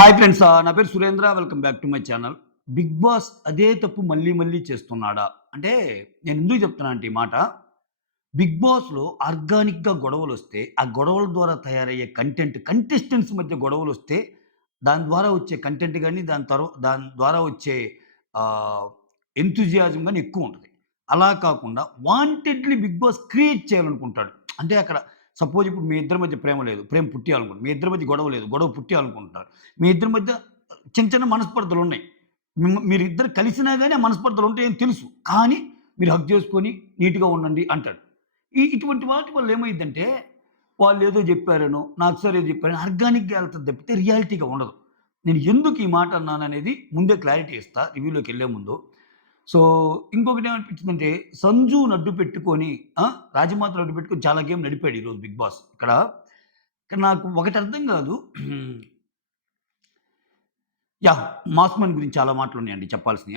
Hi friends. నా పేరు Surendra. Welcome back to my channel. 'Big boss' అదే తప్పు మళ్ళీ మళ్ళీ చేస్తున్నాడా? అంటే నేను ఎందుకు చెప్తున్నా అంటే ఈ మాట, 'బిగ్ బాస్‌లో' ఆర్గానిక్‌గా గొడవలొస్తే, ఆ గొడవల ద్వారా తయారయ్యే కంటెస్టెంట్స్ మధ్య గొడవలొస్తే, దాని ద్వారా వచ్చే కంటెంట్ గాని, దాని ద్వారా వచ్చే ఆహ్, ఎంథూసియాజం గాని ఎక్కువుంటది. అలా కాకుండా వాంటెడ్‌లీ 'బిగ్ బాస్' క్రియేట్ చేయాలనుకుంటాడు. అంటే అక్కడ సపోజ్ ఇప్పుడు మీ ఇద్దరి మధ్య ప్రేమ లేదు. ప్రేమ పుట్టియాలనుకుంటున్నారు. మీ ఇద్దరి మధ్య గొడవ లేదు. గొడవ పుట్టియాలనుకుంటున్నారు. మీ ఇద్దరి మధ్య చిన్న చిన్న మనస్పర్ధలున్నాయి. మీరిద్దరు కలిసినా గాని ఆ మనస్పర్ధలుంటాయని తెలుసు. కానీ మీరు హగ్ చేసుకొని నీట్‌గా ఉండండి అంటాడు. ఇటువంటి వాటి వల్ల ఏమైద్దంటే, వాళ్ళేదో జెప్పారనో, నాకు సార్ ఏదో చెప్పారని ఆర్గానిక్‌గా ఎళ్తది తప్పితే రియాలిటీగా ఉండదు. నేను ఎందుకు ఈ మాట అన్నాననేది ముందే క్లారిటీ ఇస్తా రివ్యూలోకెళ్ళే ముందు. సో, ఇంకొకటేమనిపించిందంటే, సంజుని అడ్డు పెట్టుకొని రాజమాతను అడ్డు పెట్టుకొని చాలా గేమ్ నడిపాడు ఈరోజు బిగ్ బాస్. ఇక్కడ నాకు ఒకటి అర్థం గాదు. యాహ్! మాస్‌మన్ గురించి చాలా మాటలున్నాయండి చెప్పాల్సినయి.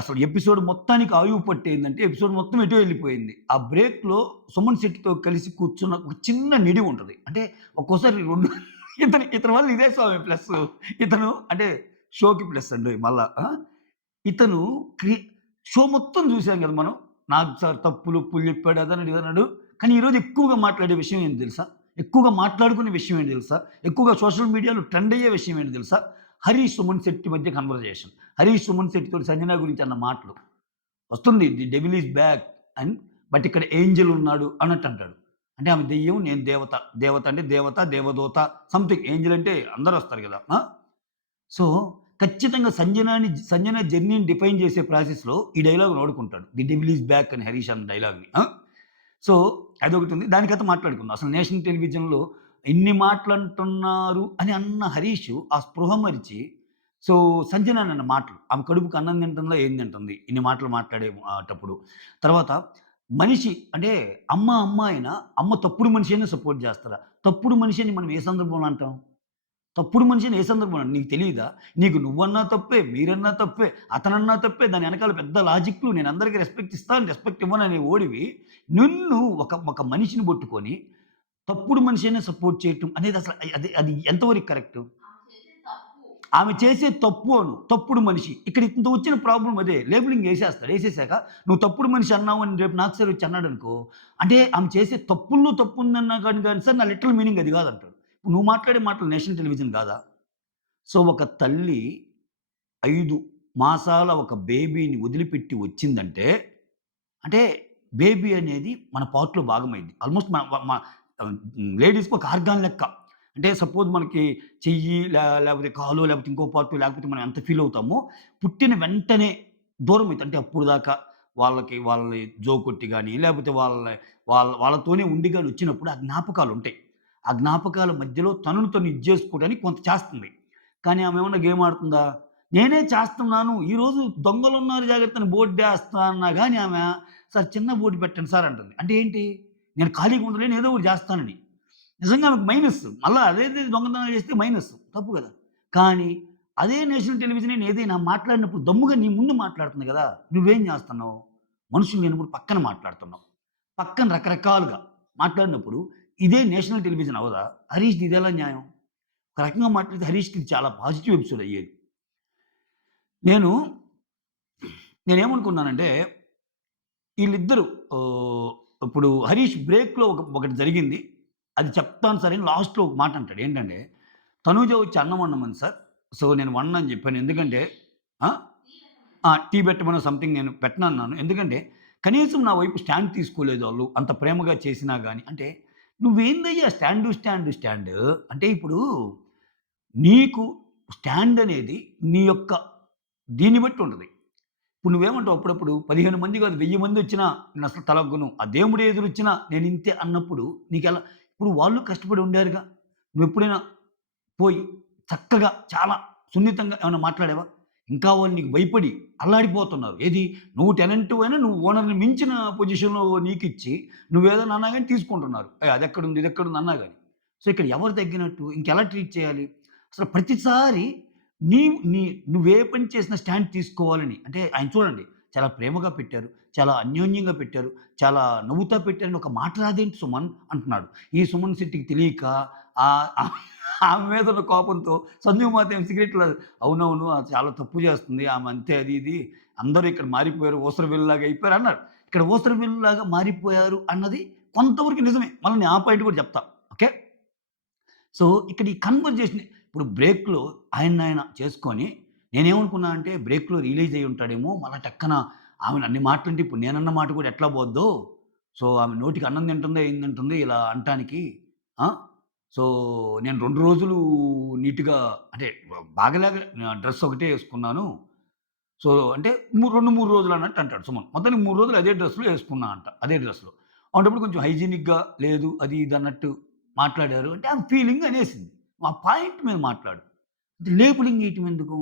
అసలు ఎపిసోడ్ మొత్తానికి ఆయువు పట్టేందంటే, ఎపిసోడ్ మొత్తం ఎటో ఎళ్ళిపోయింది. ఆ బ్రేక్‌లో సుమన్ శెట్టితో కలిసి కూర్చున్న ఒక చిన్న నిడివి ఉంటది. అంటే ఒక్కోసారి 2 ఇతని వల్ల ఇదే స్వామి ప్లస్సు. ఇతను అంటే షోకి ప్లస్ అండి మళ్ళా. ఇతను క్రి షో మొత్తం చూసాం గదా మనం. నాకు సార్ తప్పులు, ఒప్పులు చెప్పాడు. అదన్నాడు, ఇదన్నాడు. కానీ ఈరోజు ఎక్కువగా మాట్లాడే విషయం ఏంటి తెలుసా? ఎక్కువగా మాట్లాడుకునే విషయం ఏంటి తెలుసా? ఎక్కువగా సోషల్ మీడియాలో ట్రెండ్ అయ్యే విషయం ఏంటి తెలుసా? హరీష్, సుమన్ శెట్టి మధ్య కన్వర్జేషన్. హరీష్, సుమన్ శెట్టితోటి సంజన గురించి అన్న మాటలు. వస్తుంది the devil is back and but ఇక్కడ ఏంజెల్ ఉన్నాడు అన్నట్టు అంటాడు. అంటే ఆమె దెయ్యం, నేను దేవత. దేవత అంటే దేవత, దేవదూత సంథింగ్. ఏంజెల్ అంటే అందరూ వస్తారు గదా! సో, ఖచ్చితంగా సంజన జర్నీని డిఫైన్ చేసే ప్రాసెస్‌లో ఈ డైలాగ్ వాడుకుంటాడు. 'ది డెవిల్ ఈస్ బ్యాక్' అని హరీష్ అన్న డైలాగ్‌ని. సో, అదొకటుంది. దాని కథ మాట్లాడుకుందాం. అసలు నేషనల్ టెలివిజన్‌లో ఇన్ని మాటలంటున్నారు అని అన్న హరీష్ ఆ స్పృహ మరిచి సో, సంజన అన్న మాటలు. ఆమె కడుపుకి అన్నం తింటుందా? ఏం తింటుంది? ఇన్ని మాటలు మాట్లాడే టప్పుడు. తర్వాత మనిషి అంటే అమ్మ అయినా అమ్మ తప్పుడు మనిషి అయినా సపోర్ట్ చేస్తారా? తప్పుడు మనిషి అని మనం ఏ సందర్భంలో అంటాం? తప్పుడు మనిషిని ఏ సందర్భంలో నీకు తెలీదా? నీకు నువ్వన్నా తప్పే, మీరన్నా తప్పే, అతనన్నా తప్పే. దాని ఎనకాల పెద్ద లాజిక్‌లు నేను అందరికి రెస్పెక్ట్ ఇస్తాను, రెస్పెక్ట్ ఇవ్వననే ఓడివి, నిన్ను ఒక మనిషిని పట్టుకొని తప్పుడు మనిషైనా సపోర్ట్ చేయటం అనేది అసలు అది ఎంతవరకు కరెక్టు? ఆమె చేసే తప్పు అను. తప్పుడు మనిషి. ఇక్కడ ఇంత వచ్చిన ప్రాబ్లమ్ అదే. లేబెలింగ్ ఏసేస్తాడు. ఏసేసాక నువ్వు తప్పుడు మనిషి అన్నావు అని రేపు నాకు సార్ వచ్చి అన్నాడనుకో, అంటే ఆమె చేసే తప్పుల్లో తప్పుందన్నా గాని సార్ నా లిటరల్ మీనింగ్ అది కాదంటాడు. నువ్వు మాట్లాడే మాటలు నేషనల్ టెలివిజన్ కాదా? సో, ఒక తల్లి 5 మాసాల ఒక బేబీని వదిలిపెట్టి వచ్చిందంటే, అంటే బేబీ అనేది మన పార్ట్‌లో భాగమైంది. ఆల్‌మోస్ట్ మన మ మ లేడీస్‌కి ఒక ఆర్గాన్ లెక్క. అంటే సపోజ్ మనకి చెయ్యి లేకపోతే కాలో లేకపోతే ఇంకో పార్ట్ లేకపోతే మనం ఎంత ఫీల్ అవుతామో, పుట్టిన వెంటనే దూరం అయిద్ది. అంటే అప్పుడు దాకా వాళ్ళని జోకొట్టి గాని, లేకపోతే వాళ్ళతోనే ఉండి గాని వచ్చినప్పుడు ఆ జ్ఞాపకాలుంటాయి. ఆ జ్ఞాపకాల మధ్యలో తనను తను ఇది జేసుకోవడానికి కొంత చేస్తుంది. కానీ ఆమేమన్నా గేమ్ ఆడుతుందా? నేనే చేస్తున్నాను. ఈరోజు దొంగలున్నారు జాగ్రత్త అని బోర్డేస్తా అన్నా గాని ఆమె, సార్ చిన్న బోర్డ్ పెట్టండి సార్ అంటుంది. అంటే ఏంటి? నేను ఖాళీగా ఉండలేను ఏదో ఒకటి చేస్తానని. నిజంగా ఆమెకు మైనస్. మళ్ళా అదేది దొంగతనం చేస్తే మైనస్. తప్పు కదా! కానీ అదే నేషనల్ టెలివిజన్ ఏదైనా మాట్లాడినప్పుడు దమ్ముగా నీ ముందు మాట్లాడుతుంది గదా! నువ్వేం జేస్తున్నావు? మనుషులు లేనప్పుడు పక్కన మాట్లాడుతున్నావు. పక్కన రకరకాలుగా మాట్లాడినప్పుడు ఇదే నేషనల్ టెలివిజన్ అవ్వదా? హరీష్‌ది ఇదెలా న్యాయం? ఒక రకంగా మాట్లాడితే హరీష్‌కి ఇది చాలా పాజిటివ్ ఎపిసోడ్ అయ్యేది. నేను నేనేమనుకున్నానంటే ఈళ్ళిద్దరూ ఆహ్, ఇప్పుడు 'హరీష్' బ్రేక్‌లో ఒకటి జరిగింది. అది చెప్తాను సార్ అని లాస్ట్‌లో ఒక మాట అంటాడు. ఏంటంటే, "తనూజ వచ్చి అన్నం వండమంది సార్. సో, నేను వండనని చెప్పాను. ఎందుకంటే" ఆ! ఆ! టీ పెట్టమనో సంథింగ్ నేను పెట్టనన్నాను. ఎందుకంటే, కనీసం నా వైపు స్టాండ్ తీసుకోలేదు ఆళ్ళు. అంత ప్రేమగా చేసినా గాని. అంటే, నువ్వేందయ్యా స్టాండు? అంటే ఇప్పుడు నీకు స్టాండ్ అనేది నీ యొక్క దీన్ని బట్టి ఉంటది. ఇప్పుడు నువ్వేమంటావు అప్పుడప్పుడు 15 మంది కాదు 1000 మందొచ్చినా నేనసలు తలొగ్గను. ఆ దేవుడే ఎదురొచ్చినా నేనింతే అన్నప్పుడు నీకెలా ఇప్పుడు వాళ్ళు కష్టపడి ఉండారుగా. నువ్వెప్పుడైనా పోయి చక్కగా చాలా సున్నితంగా ఏమన్నా మాట్లాడావా? ఇంకా వాళ్ళు నీకు భయపడి అల్లాడిపోతున్నారు. ఏది నువ్వు టెనెంటివైనా నువ్వు ఓనర్‌ని మించిన పొజిషన్‌లో నీకిచ్చి నువ్వేదన్నా అన్నా గాని తీసుకుంటున్నారు. ఏయ్! అదెక్కడుంది, ఇదెక్కడుంది అన్నా గాని. సో, ఇక్కడ ఎవరు తగ్గినట్టు? ఇంకెలా ట్రీట్ చేయాలి? అసలు ప్రతిసారి నీ నువ్వే పని చేసినా స్టాండ్ తీసుకోవాలని అంటే ఆయన చూడండి చాలా ప్రేమగా పెట్టారు. చాలా అన్యోన్యంగా పెట్టారు. చాలా నవ్వుతా పెట్టారని ఒక మాట రాదేంటి సుమన్ అంటున్నాడు. ఈ సుమన్ శెట్టికి తెలియక ఆహ్, ఆహ్, ఆమె మీద ఉన్న కోపంతో సంజీవ్ మాత ఏమో సిగరెట్‌లో అవునవును. అది చాలా తప్పు చేస్తుంది. ఆమె అంతే అది ఇది. అందరూ ఇక్కడ మారిపోయారు. ఊసరవెల్లిలాగా అయిపోయారు అన్నారు. ఇక్కడ ఊసరవెల్లిలాగా మారిపోయారు అన్నది కొంతవరకు నిజమే. మళ్ళీ నేను ఆ పాయింట్ కూడా చెప్తా. ఓకే. సో, ఇక్కడ ఈ కన్వర్జేషన్ ఇప్పుడు బ్రేక్‌లో ఆయన్నాయన చేసుకొని నేనేమనుకున్నా అంటే బ్రేక్‌లో రియలైజ్ అయ్యి ఉంటాడేమో మళ్ళా టక్కన ఆమెను అన్ని మాటలంటే ఇప్పుడు నేనన్న మాట కూడా ఎట్లా పోద్దో. సో, ఆమె నోటికి అన్నం తింటుందో ఏం తింటుందో ఇలా అనటానికి. ఆ! సో, నేను 2 రోజులు నీట్‌గా అంటే బాగాలాగా డ్రెస్ ఒకటే యేసుకున్నాను. సో, అంటే 2, 3 రోజులు అన్నట్టు అంటాడు సుమన్. మొత్తానికి 3 రోజులు అదే డ్రెస్‌లో యేసుకున్నా అంట. అదే డ్రెస్‌లో. అలాంటప్పుడు కొంచెం హైజీనిక్‌గా లేదు అది ఇది అన్నట్టు మాట్లాడారు. అంటే ఆమె ఫీలింగ్ అనేసింది. ఆ పాయింట్ మీద మాట్లాడు. లేబులింగ్ ఏయటం ఎందుకు?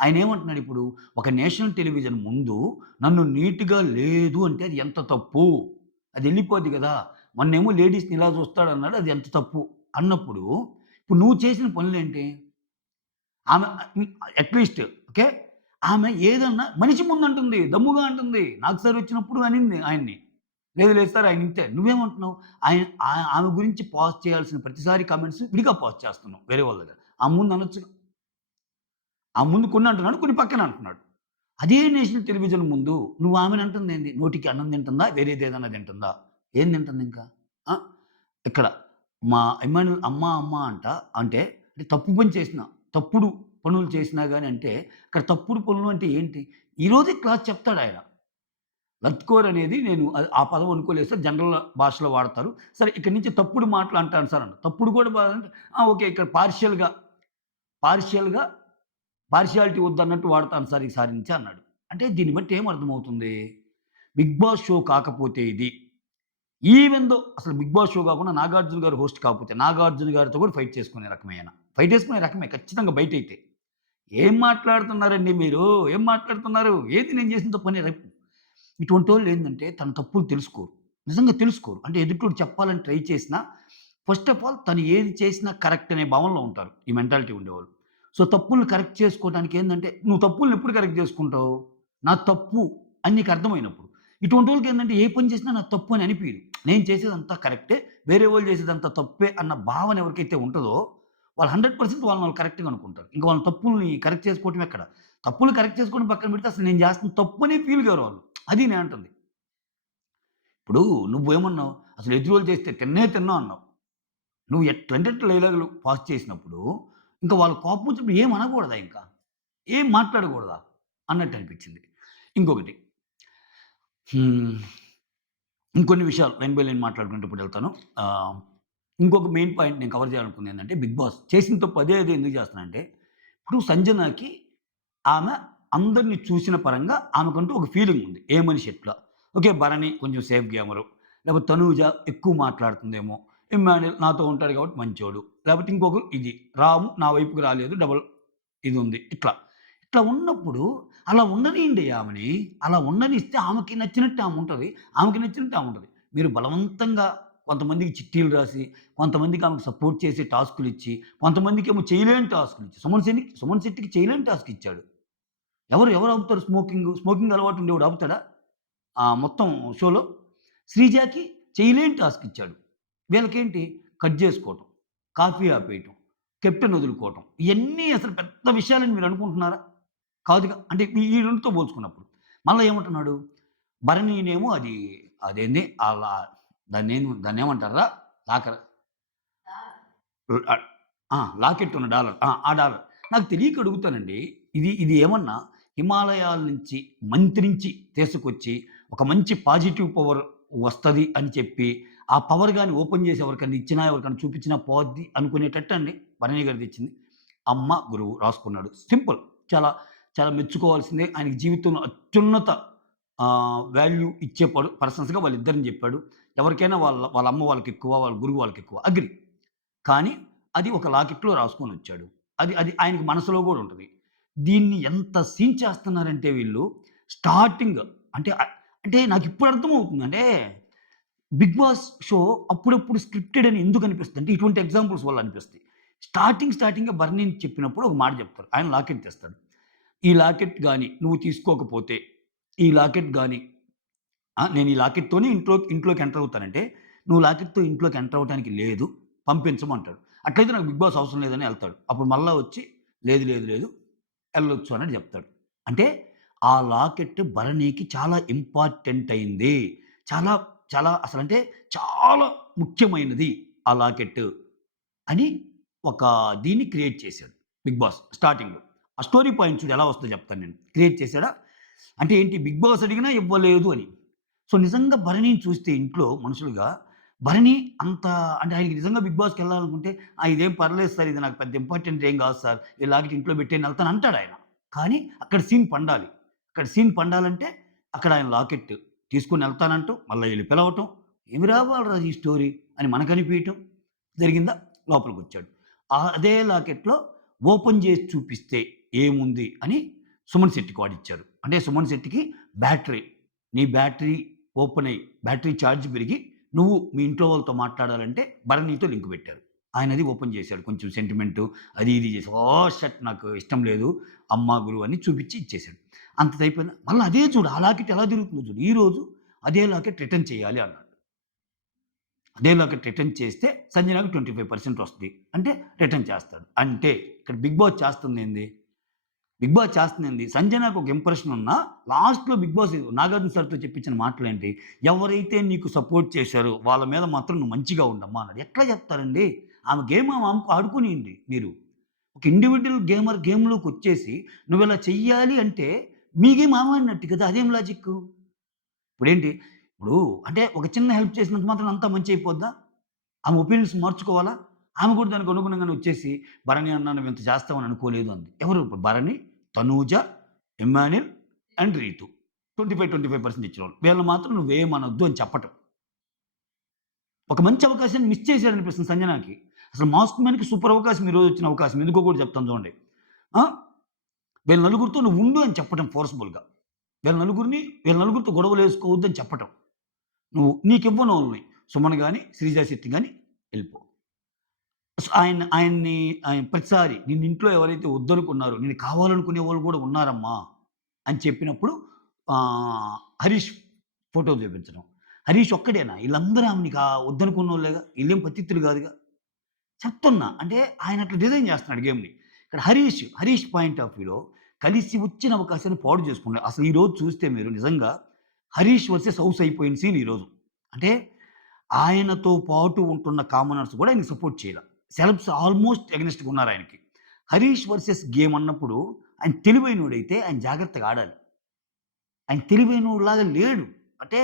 ఆయనేమంటున్నాడు ఇప్పుడు, ఒక నేషనల్ టెలివిజన్ ముందు నన్ను నీట్‌గా లేదు అంటే అది ఎంత తప్పు. అదెళ్ళిపోద్ది గదా! మొన్నేమో లేడీస్‌ని ఇలా చూస్తాడన్నాడు. అది ఎంత తప్పు అన్నప్పుడు, ఇప్పుడు నువ్వు చేసిన పనులేంటి? ఆమె అట్‌లీస్ట్ ఓకే. ఆమె ఏదన్నా మనిషి ముందంటుంది. దమ్ముగా అంటుంది. నాకు సార్ వచ్చినప్పుడు అనింది ఆయన్ని. లేదు లేదు సార్ ఆయన ఇంతే. నువ్వేమంటున్నావు? ఆయన ఆమె గురించి పాజ్ చేయాల్సిన ప్రతిసారి కామెంట్స్ విడిగా పాజ్ చేస్తున్నావు వేరే వాళ్ళ దగ్గర. ఆమె ముందు అనొచ్చుగా. ఆ ముందు కొన్ని అంటున్నాడు. కొన్ని పక్కన అంటున్నాడు. అదే నేషనల్ టెలివిజన్ ముందు నువ్వు ఆమెని అంటుందేంది? నోటికి అన్నం తింటుందా? వేరేదేదన్నా తింటుందా? ఏం తింటుందింకా? ఆ! ఇక్కడ మా ఇమ్మానుయేల్ అమ్మ, అమ్మ అంటే తప్పు పని చేసినా, తప్పుడు పనులు చేసినా గాని అంటే, అక్కడ తప్పుడు పనులు అంటే ఏంటి? ఈరోజే క్లాస్ చెప్తాడాయన. లత్కోర్ అనేది నేను ఆ పదం అనుకోలేదు సార్. జనరల్ భాషలో వాడతారు. సరే ఇక్కడి నుంచి తప్పుడు మాటలు అంటాను సార్ అన్నా. తప్పుడు కూడా అంటే ఓకే. ఇక్కడ పార్షియల్‌గా పార్షియాలిటీ వద్దన్నట్టు వాడతాను సార్ ఈసారి నుంచి అన్నాడు. అంటే దీన్ని బట్టి ఏం అర్థమవుతుంది? 'బిగ్ బాస్' షో కాకపోతే ఇది. ఈవెన్ దో అసలు 'బిగ్ బాస్' షో కాకుండా 'నాగార్జున' గారు హోస్ట్ కాకపోతే 'నాగార్జున' గారితో కూడా ఫైట్ చేసుకునే రకమే ఆయన. ఫైట్ చేసుకునే రకమే ఖచ్చితంగా బయటైతే. ఏం మాట్లాడుతున్నారండి మీరు? ఏం మాట్లాడుతున్నారు? ఏది నేను చేసిన తప్పని రేపు ఇటువంటోళ్ళేందంటే తన తప్పులు తెలుసుకోరు. నిజంగా తెలుసుకోరు. అంటే ఎదుటోడు చెప్పాలని ట్రై చేసినా, ఫస్ట్ ఆఫ్ ఆల్ తను ఏది చేసినా కరెక్ట్ అనే భావనలో ఉంటారు. ఈ మెంటాలిటీ ఉండేవాళ్ళు. సో, తప్పుల్ని కరెక్ట్ చేసుకోవడానికి ఏందంటే, నువ్వు తప్పుల్ని ఎప్పుడు కరెక్ట్ చేసుకుంటావు? నా తప్పు అని నీకు అర్థమైనప్పుడు. ఇటువంటోళ్ళకేందంటే ఏ పని చేసినా నా తప్పు అని అనిపియదు. నేను చేసేదంతా కరెక్టే. వేరే వాళ్ళు చేసేదంతా తప్పే అన్న భావన ఎవరికైతే ఉంటదో, వాళ్ళు 100% వాళ్ళు కరెక్ట్‌గా అనుకుంటారు. ఇంక వాళ్ళ తప్పుల్ని కరెక్ట్ చేసుకోవటం ఎక్కడ? తప్పులు కరెక్ట్ చేసుకోవడం పక్కన పెడితే అసలు నేను చేస్తున్న తప్పనే ఫీల్ కారు వాళ్ళు. అది నేనంటుంది. ఇప్పుడు నువ్వేమన్నావు? అసలు ఎదురోళ్ళు చేస్తే తిన్నే తిన్నావు అన్నావు. నువ్వు ఎట్లంటే అట్లా డైలాగులు పాస్ చేసినప్పుడు, ఇంక వాళ్ళ కోపం వచ్చినప్పుడు ఏం అనకూడదా ఇంకా? ఏం మాట్లాడకూడదా? అన్నట్టు అనిపించింది. ఇంకొకటి హ్మ్. ఇంకొన్ని విషయాలు లైన్ బై లైన్ మాట్లాడుకుంటూ ఇప్పుడెళ్తాను. ఆహ్, ఇంకొక మెయిన్ పాయింట్ నేను కవర్ చేయాలనుకుందేంటంటే 'బిగ్ బాస్' చేసిన తప్పు అదే అదే ఎందుకు చేస్తున్నానంటే, ఇప్పుడు సంజనాకి ఆమె అందరిని చూసిన పరంగా ఆమెకంటూ ఒక ఫీలింగ్ ఉంది. ఏ మనిషి ఎట్లా. ఓకే. భరణి కొంచెం సేఫ్ గేమరు. లేకపోతే తనూజ ఎక్కువ మాట్లాడుతుందేమో. ఇమ్మాన్యుల్ నాతో ఉంటాడు కాబట్టి మంచోడు. లేకపోతే ఇంకొకరు ఇది. రాము నా వైపుకి రాలేదు. డబుల్ ఇదుంది. ఇట్లా. ఇట్లా ఉన్నప్పుడు అలా ఉండనీయండి ఆమెని. అలా ఉండనిస్తే ఆమెకి నచ్చినట్టు ఆముంటది. ఆమెకి నచ్చినట్టు ఆముంటది. మీరు బలవంతంగా కొంతమందికి చిట్టీలు రాసి, కొంతమందికి ఆమెకు సపోర్ట్ చేసే టాస్కులిచ్చి, కొంతమందికేమో చేయలేని టాస్కులిచ్చి. సుమన్ శెట్టికి చేయలేని టాస్క్ ఇచ్చాడు. ఎవరు ఆపుతారు స్మోకింగు? స్మోకింగ్ అలవాటు ఉండేవాడు ఆపుతాడా? మొత్తం షోలో. శ్రీజాకి చేయలేని టాస్క్ ఇచ్చాడు. వీళ్ళకేంటి కట్ జేసుకోవటం, కాఫీ ఆపేయటం, కెప్టెన్ వదులుకోవటం. ఇయన్నీ అసలు పెద్ద విషయాలని మీరు అనుకుంటున్నారా? కాదుగా. అంటే ఈ రెండుతో పోల్చుకున్నప్పుడు. మళ్ళా ఏమంటున్నాడు? భరణినేమో అదేంది దాన్నేమంటార్రా? లాకర్ ఆహ్, లాకెట్ ఉన్న డాలర్. ఆ డాలర్. నాకు తెలియక అడుగుతానండి. ఇది ఏమన్నా హిమాలయాల నుంచి మంత్రించి తీసుకొచ్చి, ఒక మంచి పాజిటివ్ పవర్ వస్తది అని చెప్పి, ఆ పవర్ గాని ఓపెన్ చేసి ఎవరికన్నా ఇచ్చినా, ఎవరికన్నా చూపించినా పోద్ది అనుకునేటట్టండి భరణి గారు తెచ్చింది. అమ్మ, గురువు రాసుకున్నాడు. సింపుల్. చాలా, చాలా మెచ్చుకోవాల్సిందే. ఆయనకి జీవితంలో అత్యున్నత వాల్యూ ఇచ్చే పర్సన్స్‌గా వాళ్ళిద్దరిని చెప్పాడు. ఎవరికైనా వాళ్ళ అమ్మ వాళ్ళకెక్కువ, వాళ్ళ గురువు వాళ్ళకెక్కువ. అగ్రీ. కానీ అది ఒక లాకెట్‌లో రాసుకొనొచ్చాడు. అది అది ఆయనకి మనసులో గూడా ఉంటది. దీన్ని ఎంత సీన్ చేస్తున్నారంటే వీళ్ళు స్టార్టింగ్ అంటే అంటే నాకిప్పుడు అర్థమవుతుంది. అంటే 'బిగ్ బాస్' షో అప్పుడప్పుడు స్క్రిప్టెడ్ అని ఎందుకు అనిపిస్తది అంటే ఇటువంటి ఎగ్జాంపుల్స్ వల్ల అనిపిస్తాయి. స్టార్టింగ్‌గా బర్నీని చెప్పినప్పుడు ఒక మాట చెప్తారు. ఆయన లాకెట్ తెస్తాడు. ఈ లాకెట్ గాని నువ్వు తీసుకోకపోతే, ఈ లాకెట్ గాని నేను ఈ లాకెట్‌తోనే ఇంట్లోకి ఎంటర్ అవుతానంటే, నువ్వు లాకెట్‌తో ఇంట్లోకి ఎంటర్ అవ్వటానికి లేదు. పంపించమంటాడు. అట్లయితే నాకు బిగ్ బాస్ అవసరం లేదని ఎళ్తాడు. అప్పుడు మళ్ళా వచ్చి లేదు, లేదు, లేదు ఎళ్ళొచ్చు అన్నట్టు చెప్తాడు. అంటే ఆ లాకెట్ భరణికి చాలా ఇంపార్టెంట్ అయింది. చాలా, చాలా అసలంటే చాలా ముఖ్యమైనది ఆ లాకెట్ అని ఒక దీన్ని క్రియేట్ చేశాడు 'బిగ్ బాస్' స్టార్టింగ్‌లో. ఆ స్టోరీ పాయింట్ చూడు ఎలా వస్తుందో చెప్తాను నేను. క్రియేట్ చేసాడా? అంటే ఏంటి 'బిగ్ బాస్' అడిగినా ఇవ్వలేదు అని. సో, నిజంగా భరణిని చూస్తే ఇంట్లో మనుషులుగా భరణి అంత అంటే ఆయనకి నిజంగా 'బిగ్ బాస్'కెళ్ళాలనుకుంటే ఇదేం పర్లేదు సార్. ఇది నాకు పెద్ద ఇంపార్టెంట్ ఏం కాదు సార్. ఈ లాకెట్ ఇంట్లో పెట్టేయండి ఎళ్తాను అంటాడాయన. కానీ అక్కడ సీన్ పండాలి. అక్కడ సీన్ పండాలంటే అక్కడ ఆయన లాకెట్ తీసుకొని ఎళ్తానంటూ మళ్ళా ఈళ్ళు పిలవటం. ఏమి రావాలిరా ఈ స్టోరీ అని మనకనిపియటం జరిగిందా? లోపలికొచ్చాడు. అదే లాకెట్‌లో ఓపెన్ చేసి చూపిస్తే ఏముంది అని సుమన్ శెట్టికి వాడిచ్చారు. అంటే సుమన్ శెట్టికి బ్యాటరీ, నీ బ్యాటరీ ఓపెన్ అయ్యి బ్యాటరీ చార్జ్ పెరిగి నువ్వు మీ ఇంట్లో వాళ్ళతో మాట్లాడాలంటే భరణితో లింక్ పెట్టారు. ఆయనది ఓపెన్ చేశాడు. కొంచెం సెంటిమెంటు అది ఇది చేసి షట్ నాకు ఇష్టం లేదు. అమ్మ, గురువు అని చూపించి ఇచ్చేసాడు. అంతదయిపోయిందా? మళ్ళా అదే చూడు ఆ లాకెట్ ఎలా తిరుగుతుందో చూడు. ఈరోజు అదే లాకెట్ రిటర్న్ చేయాలి అన్నాడు. అదే లాకెట్ రిటర్న్ చేస్తే సంజనాకి 25% వస్తది. అంటే రిటర్న్ చేస్తాడు. అంటే ఇక్కడ 'బిగ్ బాస్' చేస్తుందేంది? 'బిగ్ బాస్' చేస్తుందేంది? సంజనాకి ఒక ఇంప్రెషన్ ఉన్నా లాస్ట్‌లో 'బిగ్ బాస్' నాగార్జున సార్‌తో చెప్పించిన మాటలేంటి? ఎవరైతే నీకు సపోర్ట్ చేశారో వాళ్ళ మీద మాత్రం నువ్వు మంచిగా ఉండమ్మా అన్నాడు. ఎట్లా చెప్తారండి? ఆమె గేమ్ ఆమె ఆడుకోనియండి మీరు. ఒక ఇండివిడ్యువల్ గేమర్ గేమ్‌లోకొచ్చేసి నువ్విలా చెయ్యాలి అంటే మీ గేమ్ ఆమె ఆడినట్టు కదా! అదేం లాజిక్కు? ఇప్పుడేంటి? ఇప్పుడు అంటే ఒక చిన్న హెల్ప్ చేసినంత మాత్రాన అంతా మంచి అయిపోద్దా? ఆమె ఒపీనియన్స్ మార్చుకోవాలా? ఆమె కూడా దానికి అనుగుణంగానే వచ్చేసి, "భరణి అన్న నువ్వింత చేస్తావని అనుకోలేదు" అంది. ఎవరు ఇప్పుడు భరణి, తనూజ, ఇమ్మాన్యుల్ అండ్ రీతు. 25% ఇచ్చినోళ్ళు. వీళ్ళని మాత్రం నువ్వేమనొద్దు అని చెప్పటం. ఒక మంచి అవకాశాన్ని మిస్ చేశాడనిపిస్తుంది సంజనాకి. అసలు మాస్క్ మ్యాన్‌కి సూపర్ అవకాశం ఈరోజు వచ్చిన అవకాశం. ఎందుకో కూడా చెప్తాను చూడండి. ఆ! వీళ్ళ నలుగురితో నువ్వు ఉండు అని చెప్పటం ఫోర్స్‌బుల్‌గా. వీళ్ళ నలుగురితో గొడవలేసుకోవద్దు అని చెప్పటం. నువ్వు నీకివ్వనోళ్ళని సుమన్ గాని, శ్రీజా శెట్టి గాని ఎళ్ళిపో. ఆయన ప్రతిసారి నిన్నింట్లో ఎవరైతే వద్దనుకున్నారో, నిన్ను కావాలనుకునే వాళ్ళు కూడా ఉన్నారమ్మా అని చెప్పినప్పుడు హరీష్ ఫోటో చూపించడం. హరీష్ ఒక్కడేనా? ఈళ్ళందరూ ఆమెని వద్దనుకున్నోళ్ళేగా! ఈళ్ళేం పతితులు గాదుగా! చెప్తున్నా. అంటే ఆయన అట్లా డిజైన్ చేస్తున్నాడు గేమ్‌ని. ఇక్కడ హరీష్ పాయింట్ ఆఫ్ వ్యూలో కలిసి వచ్చిన అవకాశాన్ని పాడు చేసుకున్నాడు. అసలు ఈరోజు చూస్తే మీరు నిజంగా హరీష్ వర్సెస్ హౌస్ అయిపోయిన సీన్ ఈరోజు. అంటే ఆయనతో పాటు ఉంటున్న కామనర్స్ కూడా ఆయనకి సపోర్ట్ చేయల. సెలబ్స్ ఆల్‌మోస్ట్ ఎగనెస్ట్‌గా ఉన్నారాయనకి. హరీష్ వర్సెస్ గేమ్ అన్నప్పుడు ఆయన తెలివైనోడైతే ఆయన జాగ్రత్తగా ఆడాలి. ఆయన తెలివైనోడిలాగా లేడు. అంటే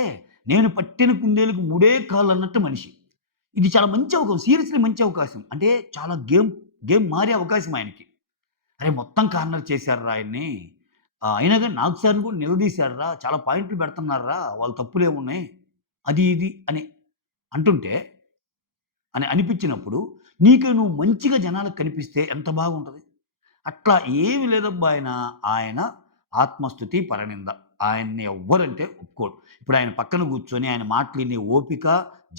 నేను పట్టిన కుందేలుకి మూడే కాళ్ళన్నట్టు మనిషి. ఇది చాలా మంచి అవకాశం. సీరియస్‌లీ మంచి అవకాశం. అంటే చాలా గేమ్ మారే అవకాశం ఆయనకి. అరే! మొత్తం కార్నర్ చేశారురా ఆయన్ని. అయినా గాని నాగ్ సార్‌ని కూడా నిలదీశారురా. చాలా పాయింట్లు పెడుతున్నారురా. వాళ్ళ తప్పులేమున్నాయి. అది ఇది అని అంటుంటే అని అనిపించినప్పుడు నీకు నువ్వు మంచిగా జనాలకు కనిపిస్తే ఎంత బాగుంటది. అట్లా ఏమి లేదబ్బా ఆయన ఆత్మస్తుతి, పరనింద. ఆయన్ని ఎవ్వరంటే ఒప్పుకోడు. ఇప్పుడు ఆయన పక్కన కూర్చొని ఆయన మాటలు వినే ఓపిక,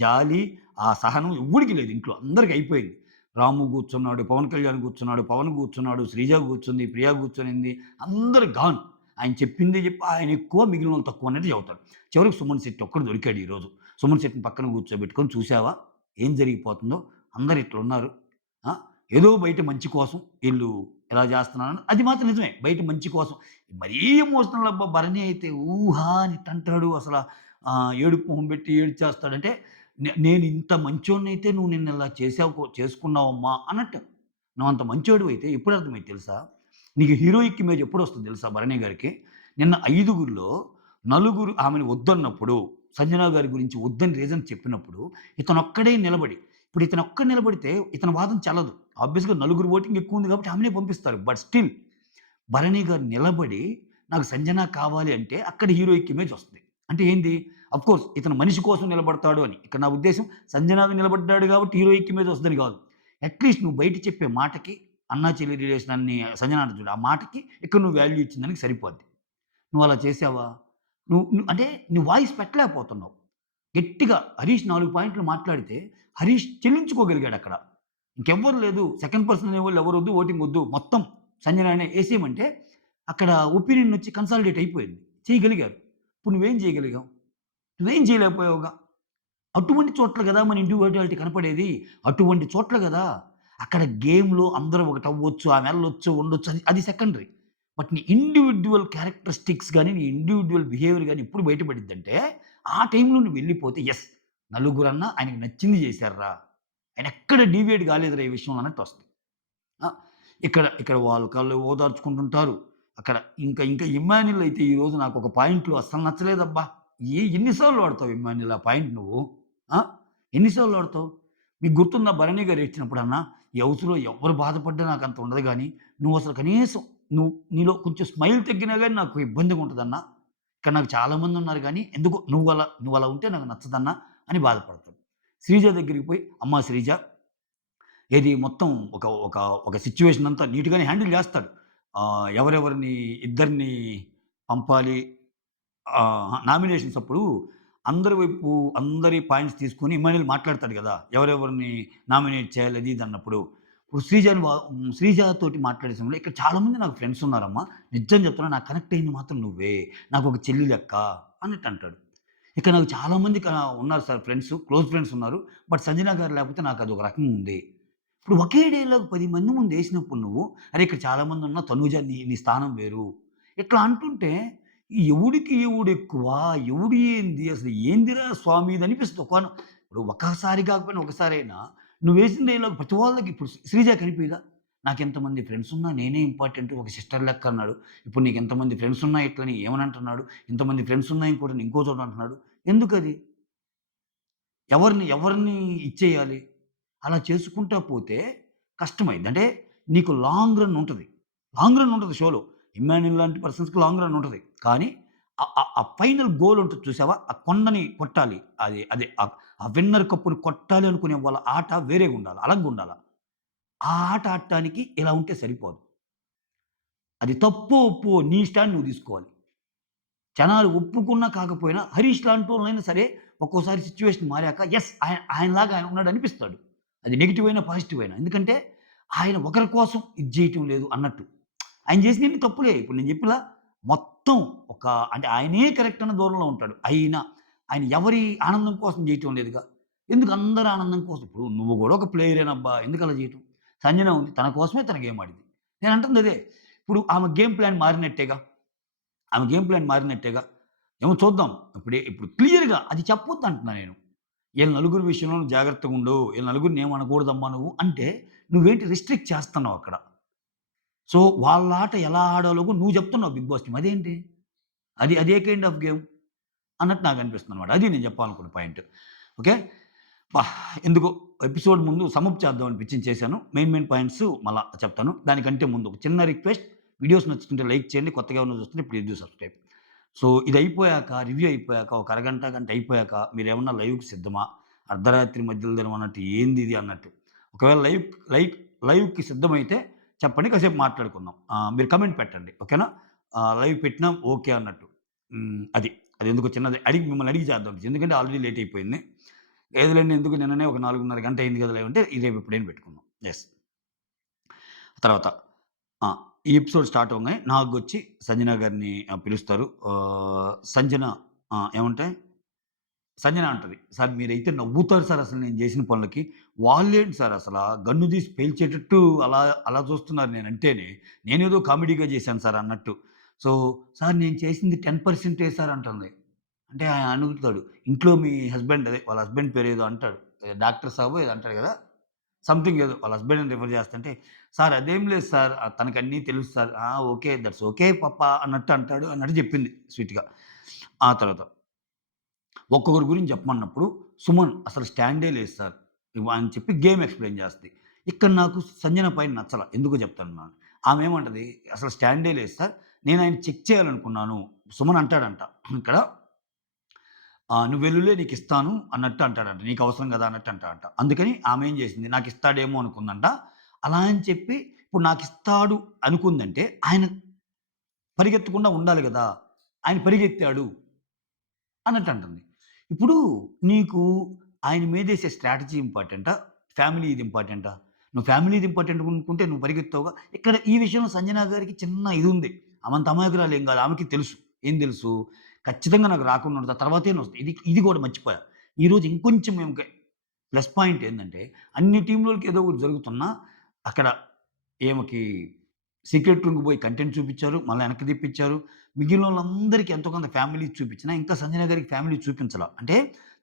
జాలి, ఆ సహనం ఎవ్వడికి లేదు ఇంట్లో. అందరికి అయిపోయింది. రాము కూర్చున్నాడు, పవన్ కళ్యాణ్ కూర్చున్నాడు, పవన్ కూర్చున్నాడు, శ్రీజ కూర్చుంది, ప్రియా కూర్చొనింది. అందరూ గాన్. ఆయన చెప్పిందే చెప్పి ఆయన ఎక్కువ మిగిలినోళ్ళు తక్కువ అన్నట్టు చెబుతాడు. చివరికి సుమన్ శెట్టి ఒక్కడు దొరికాడు ఈరోజు. సుమన్ శెట్టిని పక్కన కూర్చోబెట్టుకొని చూసావా ఏం జరిగిపోతుందో? అందరూ ఇట్లున్నారు. ఆ! ఏదో బయట మంచి కోసం ఈళ్ళు ఇలా చేస్తున్నారని అది మాత్రం నిజమే. బయట మంచి కోసం మరీ ఎమోషనల్ అబ్బా! భరణి అయితే ఊహా అని తంటాడు. అసల ఏడుపు మొహం పెట్టి ఏడ్చేస్తాడంటే నేను ఇంత మంచోడినైతే నువ్వు నిన్ను ఇలా చేసుకున్నావమ్మా అన్నట్టు. నువ్వంత మంచోడివైతే ఎప్పుడు అర్థమైంది తెలుసా? నీకు హీరోయిక్ ఇమేజ్ ఎప్పుడొస్తది తెలుసా భరణి గారికి? నిన్న ఐదుగురిలో నలుగురు ఆమెను వద్దన్నప్పుడు, సంజన గారి గురించి వద్దని రీజన్ చెప్పినప్పుడు ఇతనొక్కడే నిలబడి ఇప్పుడు ఇతనొక్కడు నిలబడితే ఇతని వాదన చెల్లదు. ఆబ్వియస్‌గా నలుగురు ఓటింగ్ ఎక్కువుంది కాబట్టి ఆమెనే పంపిస్తారు. బట్ స్టిల్ భరణి గారు నిలబడి నాకు సంజన కావాలి అంటే అక్కడ హీరోయిక్ ఇమేజ్ వస్తది. అంటే ఏంది? అఫ్‌కోర్స్ ఇతను మనిషి కోసం నిలబడతాడు అని. ఇక్కడ నా ఉద్దేశ్యం సంజనాకి నిలబడ్డాడు కాబట్టి హీరోయిక్ ఇమేజ్ వస్తదని కాదు. అట్‌లీస్ట్ నువ్వు బయట చెప్పే మాటకి అన్నా చెల్లి రిలేషన్ అని సంజన అంటది చూడు. ఆ మాటకి ఇక్కడ నువ్వు వాల్యూ ఇచ్చిన దానికి సరిపోద్ది. నువ్వలా చేసావా? అంటే నీ వాయిస్ పెట్టలేకపోతున్నావు. గట్టిగా హరీష్ 4 పాయింట్లు మాట్లాడితే హరీష్ చెల్లించుకోగలిగాడక్కడ. ఇంకెవ్వరు లేదు. సెకండ్ పర్సన్ అనేవాళ్ళు ఎవరొద్దు, ఓటింగ్ ఒద్దు. మొత్తం సంజననే ఏసేయమంటే అక్కడ ఒపీనియన్ వచ్చి కన్సాలిడేట్ అయిపోయింది. చేయగలిగారు. ఇప్పుడు నువ్వేం చేయగలిగావు? నువ్వేం చేయలేకపోయావుగా. అటువంటి చోట్ల గదా మన ఇండివిడ్యువాలిటీ కనపడేది. అటువంటి చోట్ల గదా! అక్కడ గేమ్‌లో అందరూ ఒకటవ్వచ్చు, ఆమె ఎళ్ళొచ్చు, ఉండొచ్చు అది సెకండరీ. బట్ నీ ఇండివిడ్యువల్ క్యారెక్టరిస్టిక్స్ గాని, నీ ఇండివిడ్యువల్ బిహేవియర్ గాని ఎప్పుడు బయటపడిద్దంటే, ఆ టైంలో నువ్వు వెళ్ళిపోతే యెస్! నలుగురన్నా ఆయనకి నచ్చింది జేశార్రా! ఆయనెక్కడ డీవియేట్ గాలేదురా ఈ విషయంలో అన్నట్టొస్తది. ఆ! ఇక్కడ వాళ్ళు ఓదార్చుకుంటుంటారు. అక్కడ ఇంకా ఇమ్మాన్యుల్ అయితే ఈరోజు నాకొక పాయింట్‌లో అస్సలు నచ్చలేదబ్బా! ఎన్ని సార్లు వాడతావు ఇమ్మాన్యుల్ ఆ పాయింట్ నువ్వు? ఆ! ఎన్ని సార్లు వాడతావు? మీకు గుర్తుందా 'భరణి' గారు ఏడ్చినప్పుడన్నా, "ఈ హౌస్‌లో ఎవ్వరు బాధపడ్డా నాకంత ఉండదు గానీ, నువ్వసలు కనీసం నీలో కొంచెం స్మైల్ తగ్గినా గానీ నాకు ఇబ్బందిగా ఉంటదన్నా. ఇక్కడ నాకు చాలా మందున్నారు గానీ, ఎందుకో నువ్వలా ఉంటే నాకు నచ్చదన్నా" అని బాధపడతాడు. శ్రీజ దగ్గరికి పోయి, "అమ్మా శ్రీజ" ఏది మొత్తం ఒక ఒక ఒక సిట్యుయేషన్ అంతా నీట్‌గానే హ్యాండిల్ జేస్తాడు. ఎవరెవరిని ఇద్దరిని పంపాలి నామినేషన్స్ అప్పుడు అందరి వైపు అందరి పాయింట్స్ తీసుకొని ఇమ్మాన్యుయల్ మాట్లాడతాడు గదా! ఎవరెవరిని నామినేట్ చేయాలి అది ఇది అన్నప్పుడు. ఇప్పుడు శ్రీజతోటి మాట్లాడే సమయంలో ఇక్కడ చాలామంది నాకు ఫ్రెండ్స్ ఉన్నారమ్మా. నిజం చెప్తున్నా నాకు కనెక్ట్ అయింది మాత్రం నువ్వే. నాకొక చెల్లి లెక్క అన్నట్టు అంటాడు. ఇక నాకు చాలామంది ఉన్నారు సార్ ఫ్రెండ్స్. క్లోజ్ ఫ్రెండ్స్ ఉన్నారు. బట్ సంజన గారు లేకపోతే నాకు అదొక రకంగా ఉంది. ఇప్పుడు ఒకే డైలాగ్ 10 మంది ముందేసినప్పుడు నువ్వు, అరే! ఇక్కడ చాలామందున్నా తనూజ నీ నీ స్థానం వేరు. ఇట్లా అంటుంటే ఎవడికి ఎవడెక్కువ? ఎవడు ఏంది? అసలు ఏందిరా స్వామి ఇదనిపిస్తది. ఇప్పుడు ఒక్కసారి కాకపోయినా ఒకసారైనా నువ్వేసిన డైలాగ్ ప్రతి వాళ్ళకి ఇప్పుడు శ్రీజ కనిపియదా? నాకెంతమంది ఫ్రెండ్స్ ఉన్నా నేనే ఇంపార్టెంట్ ఒక సిస్టర్ లెక్క అన్నాడు. ఇప్పుడు నీకెంతమంది ఫ్రెండ్స్ ఉన్నా ఇట్లని ఏమని అంటున్నాడు? ఇంతమంది ఫ్రెండ్స్ ఉన్నా ఇంకోటిని ఇంకో చోట అంటున్నాడు. ఎందుకది? ఎవరిని ఇచ్చేయాలి? అలా చేసుకుంటా పోతే కష్టమైద్ది. అంటే నీకు లాంగ్ రన్ ఉంటది. లాంగ్ రన్ ఉంటది షోలో. 'ఇమ్మాన్యుల్' లాంటి పర్సన్స్‌కి లాంగ్ రన్ ఉంటది. కానీ ఆ ఫైనల్ గోల్ ఉంటది చూసావా? ఆ కొండని కొట్టాలి. అది అదే ఆ విన్నర్ కప్పుని కొట్టాలి అనుకునే వాళ్ళ ఆట వేరేగుండాల. అలాగుండాల. ఆ ఆట ఆడటానికి ఇలా ఉంటే సరిపోదు. అది తప్పో, ఒప్పో నీ స్టాండ్ నువ్వు తీసుకోవాలి. జనాలు ఒప్పుకున్నా కాకపోయినా 'హరీష్' లాంటోళ్ళనైనా సరే ఒక్కోసారి సిట్యుయేషన్ మారాక యెస్! ఆయనలాగా ఆయన ఉన్నాడనిపిస్తాడు. అది నెగెటివ్ అయినా, పాజిటివ్ అయినా. ఎందుకంటే ఆయన ఒకరి కోసం ఇది జేయటం లేదు అన్నట్టు. ఆయన చేసినయన్ని తప్పులే. ఇప్పుడు నేను చెప్పిలా మొత్తం ఒక అంటే ఆయనే కరెక్ట్ అన్న దూరంలో ఉంటాడు. అయినా ఆయన ఎవరి ఆనందం కోసం జేయటం లేదుగా. ఎందుకు అందరి ఆనందం కోసం ఇప్పుడు నువ్వు గూడా ఒక ప్లేయరేనబ్బా! ఎందుకలా జేయటం? సంజన ఉంది. తన కోసమే తన గేమ్ ఆడింది. నేనంటుంది అదే. ఇప్పుడు ఆమె గేమ్ ప్లాన్ మారినట్టేగా. ఆమె గేమ్ ప్లాన్ మారినట్టేగా. ఏమో చూద్దాం. ఇప్పుడు క్లియర్‌గా అది చెప్పొద్దంటున్నా నేను. ఈళ్ళ నలుగురి విషయంలో నువ్వు జాగ్రత్తగుండు. ఈళ్ళ నలుగురిని ఏమనకూడదమ్మా నువ్వు అంటే, నువ్వేంటి రిస్ట్రిక్ట్ చేస్తున్నావు అక్కడ. సో, వాళ్ళ ఆట ఎలా ఆడాలో కూడా నువ్వు చెప్తున్నావు బిగ్ బాస్ టీమ్. అదేంటి? అదే కైండ్ ఆఫ్ గేమ్ అన్నట్టు నాకనిపిస్తుందనమాట. అది నేను చెప్పాలనుకున్న పాయింట్. ఓకే. అబ్బా! ఎందుకో ఎపిసోడ్ ముందు సమ్ అప్ చేద్దాం అనిపించింది చేశాను. మెయిన్ పాయింట్స్ మళ్ళా చెప్తాను. దానికంటే ముందు ఒక చిన్న రిక్వెస్ట్. వీడియోస్ నచ్చుతుంటే లైక్ చేయండి. కొత్తగా ఎవరైనా చూస్తుంటే ప్లీజ్ డూ సబ్‌స్క్రైబ్. సో, ఇదయిపోయాక రివ్యూ అయిపోయాక ఒక అరగంట, గంట అయిపోయాక మీరేమన్నా లైవ్‌కి సిద్ధమా? అర్ధరాత్రి మధ్యలో దినమన్నట్టు ఏందిది అన్నట్టు. ఒకవేళ లైవ్‌కి సిద్ధమైతే చెప్పండి. కాసేపు మాట్లాడుకుందాం. మీరు కామెంట్ పెట్టండి. ఓకేనా? లైవ్ పెట్టినాం ఓకే అన్నట్టు. అది. అదెందుకో చిన్నది మిమ్మల్ని అడిగి చేద్దాం. ఎందుకంటే ఆల్రెడీ లేట్ అయిపోయింది. లేదులెండి ఎందుకు నిన్ననే ఒక 4:30 గంట అయింది కదా! లైవ్ అంటే రేపు ఎప్పుడైనా పెట్టుకుందాం. యెస్. తర్వాత ఆ! ఈ ఎపిసోడ్ స్టార్ట్ అవ్వంగానే నాగొచ్చి సంజన గారిని పిలుస్తారు. సంజన ఏమంటే సంజన అంటది. "సార్ మీరైతే నవ్వుతారు సార్ అసలు నేను చేసిన పనులకి. వాళ్ళేంటి సార్ అసలా గన్ను తీసి పేల్చేటట్టు అలా చూస్తున్నారు నేనంటేనే. నేనేదో కామెడీగా చేశాను సార్" అన్నట్టు. సో, "సార్ నేను చేసింది 10% సార్" అంటుంది. అంటే ఆయన అడుగుతాడు. "ఇంట్లో మీ హస్బెండ్" అదే వాళ్ళ హస్బెండ్ పేరేదో అంటాడు. డాక్టర్ సాబో ఏదో అంటాడు కదా! సంథింగ్ ఏదో వాళ్ళ హస్బెండ్‌ని రిఫర్ చేస్తుంటే, "సార్ అదేం లేదు సార్. తనకన్నీ తెలుసు సార్." "ఆ! ఓకే. దట్స్ ఓకే పప్పా" అన్నట్టు అంటాడు అన్నట్టు చెప్పింది స్వీట్‌గా. ఆ తర్వాత ఒక్కొక్కరి గురించి చెప్పమన్నప్పుడు, సుమన్ అసలు స్టాండే లేదు సార్. అని చెప్పి గేమ్ ఎక్స్‌ప్లెయిన్ చేస్తది. ఇక్కడ నాకు సంజన పైన నచ్చల. ఎందుకో చెప్తానున్నాను. ఆమె ఏమంటది, "అసలు స్టాండే లేదు సార్. నేను ఆయన్ని చెక్ చేయాలనుకున్నాను." సుమన్ అంటాడంట ఇక్కడ "నువ్వెళ్ళులే నీకిస్తాను" అన్నట్టు అంటాడంట. "నీకు అవసరం కదా!" అన్నట్టు అంటాడంట. అందుకని ఆమె ఏం చేసింది, నాకిస్తాడేమో అనుకుందంట. అలా అని చెప్పి ఇప్పుడు నాకిస్తాడు అనుకుందంటే, ఆయన పరిగెత్తకుండా ఉండాలి గదా! ఆయన పరిగెత్తాడు అన్నట్టు అంటుంది. ఇప్పుడు నీకు ఆయన మీదేసే స్ట్రాటజీ ఇంపార్టెంటా? ఫ్యామిలీ ఇది ఇంపార్టెంటా? నువ్వు ఫ్యామిలీది ఇంపార్టెంట్ అనుకుంటే నువ్వు పరిగెత్తావుగా. ఇక్కడ ఈ విషయంలో సంజన గారికి చిన్న ఇదుంది. ఆమంత అమాయకురాలు ఏం గాదు. ఆమెకి తెలుసు. ఏం తెలుసు? ఖచ్చితంగా నాకు రాకుండా ఉంటది. ఆ తర్వాతే నొస్తది. ఇది కూడా మర్చిపోయా. ఈరోజు ఇంకొంచెం మేము ప్లస్ పాయింట్ ఏందంటే, అన్ని టీమ్‌లోళ్ళకి ఏదో ఒకటి జరుగుతున్నా, అక్కడ ఈమెకి సీక్రెట్ రూమ్‌కి పోయి కంటెంట్ చూపిచ్చారు. మళ్ళా వెనక్కి తెప్పిచ్చారు. మిగిలినోళ్ళందరికీ ఎంతో కొంత ఫ్యామిలీ చూపించినా, ఇంకా సంజన గారికి ఫ్యామిలీ చూపించల. అంటే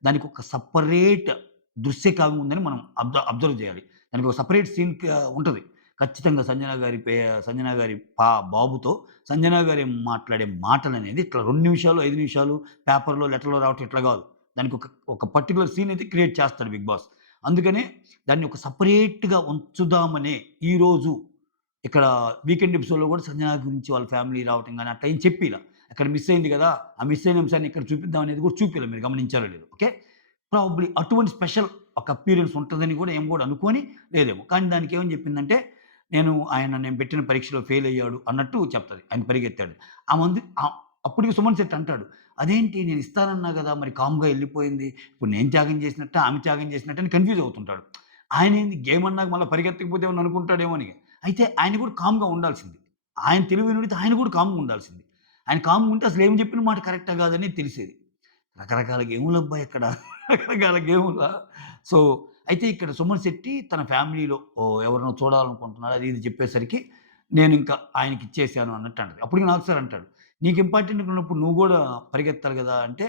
దానికొక సెపరేట్ దృశ్య కావ్యం ఉందని మనం అబ్జర్వ్ జేయాలి. దానికొక సెపరేట్ సీన్ ఉంటది. ఖచ్చితంగా సంజన గారి బాబుతో సంజన గారి మాట్లాడే మాటలనేది ఇట్లా 2 నిమిషాలు, 5 నిమిషాలు పేపర్‌లో, లెటర్‌లో రావటం ఇట్లా గాదు. దానికొక పర్టిక్యులర్ సీన్ అయితే క్రియేట్ చేస్తాడు 'బిగ్ బాస్.' అందుకనే దాన్ని ఒక సెపరేట్‌గా ఉంచుదామనే ఈరోజు ఇక్కడ వీకెండ్ ఎపిసోడ్‌లో గూడా సంజన గురించి వాళ్ళ ఫ్యామిలీ రావటం గాని అట్లా ఏం చెప్పీల. అక్కడ మిస్ అయింది గదా! ఆ మిస్ అయిన అంశాన్ని ఇక్కడ చూపిద్దాం అనేది గూడా చూపియలే మీరు గమనించారో లేదో. ఓకే. ప్రాబబ్లీ అటువంటి స్పెషల్ ఒక అపియరెన్స్ ఉంటదని గూడా ఏం గూడా అనుకోని లేదేమో. కానీ దానికేమని జెప్పిందంటే, నేను పెట్టిన పరీక్షలో ఫెయిల్ అయ్యాడు అన్నట్టు చెప్తది. ఆయన పరిగెత్తాడు. అప్పటికి సుమన్ శెట్టి అంటాడు. అదేంటి నేను ఇస్తానన్నా గదా! మరి కామ్‌గా ఎళ్ళిపోయింది. ఇప్పుడు నేను త్యాగం చేసినట్టా? ఆమె త్యాగం చేసినట్టా? అని కన్‌ఫ్యూజ్ అవుతుంటాడు. ఆయనేంది గేమ్ అన్నాక మళ్ళా పరిగెత్తకపోతే ఏమన్నా అనుకుంటాడేమో అని. అయితే ఆయన కూడా కామ్‌గా ఉండాల్సింది. ఆయన తెలివైనోడైతే ఆయన కూడా కామ్‌గా ఉండాల్సింది. ఆయన కామ్‌గా ఉంటే అసలు ఏం చెప్పిన మాట కరెక్టా కాదని తెలిసేది. రకరకాల గేములబ్బా ఇక్కడ. రకరకాల గేములా. సో, అయితే ఇక్కడ సుమన్ శెట్టి తన ఫ్యామిలీలో ఎవరినో చూడాలనుకుంటున్నాడు అది ఇది చెప్పేసరికి నేనింకా ఆయనకిచ్చేసాను అన్నట్టు అంటది. అప్పటికి నాకు సార్ అంటాడు. "నీకు ఇంపార్టెంట్‌గా ఉన్నప్పుడు నువ్వు గూడా పరిగెత్తాలి గదా!" అంటే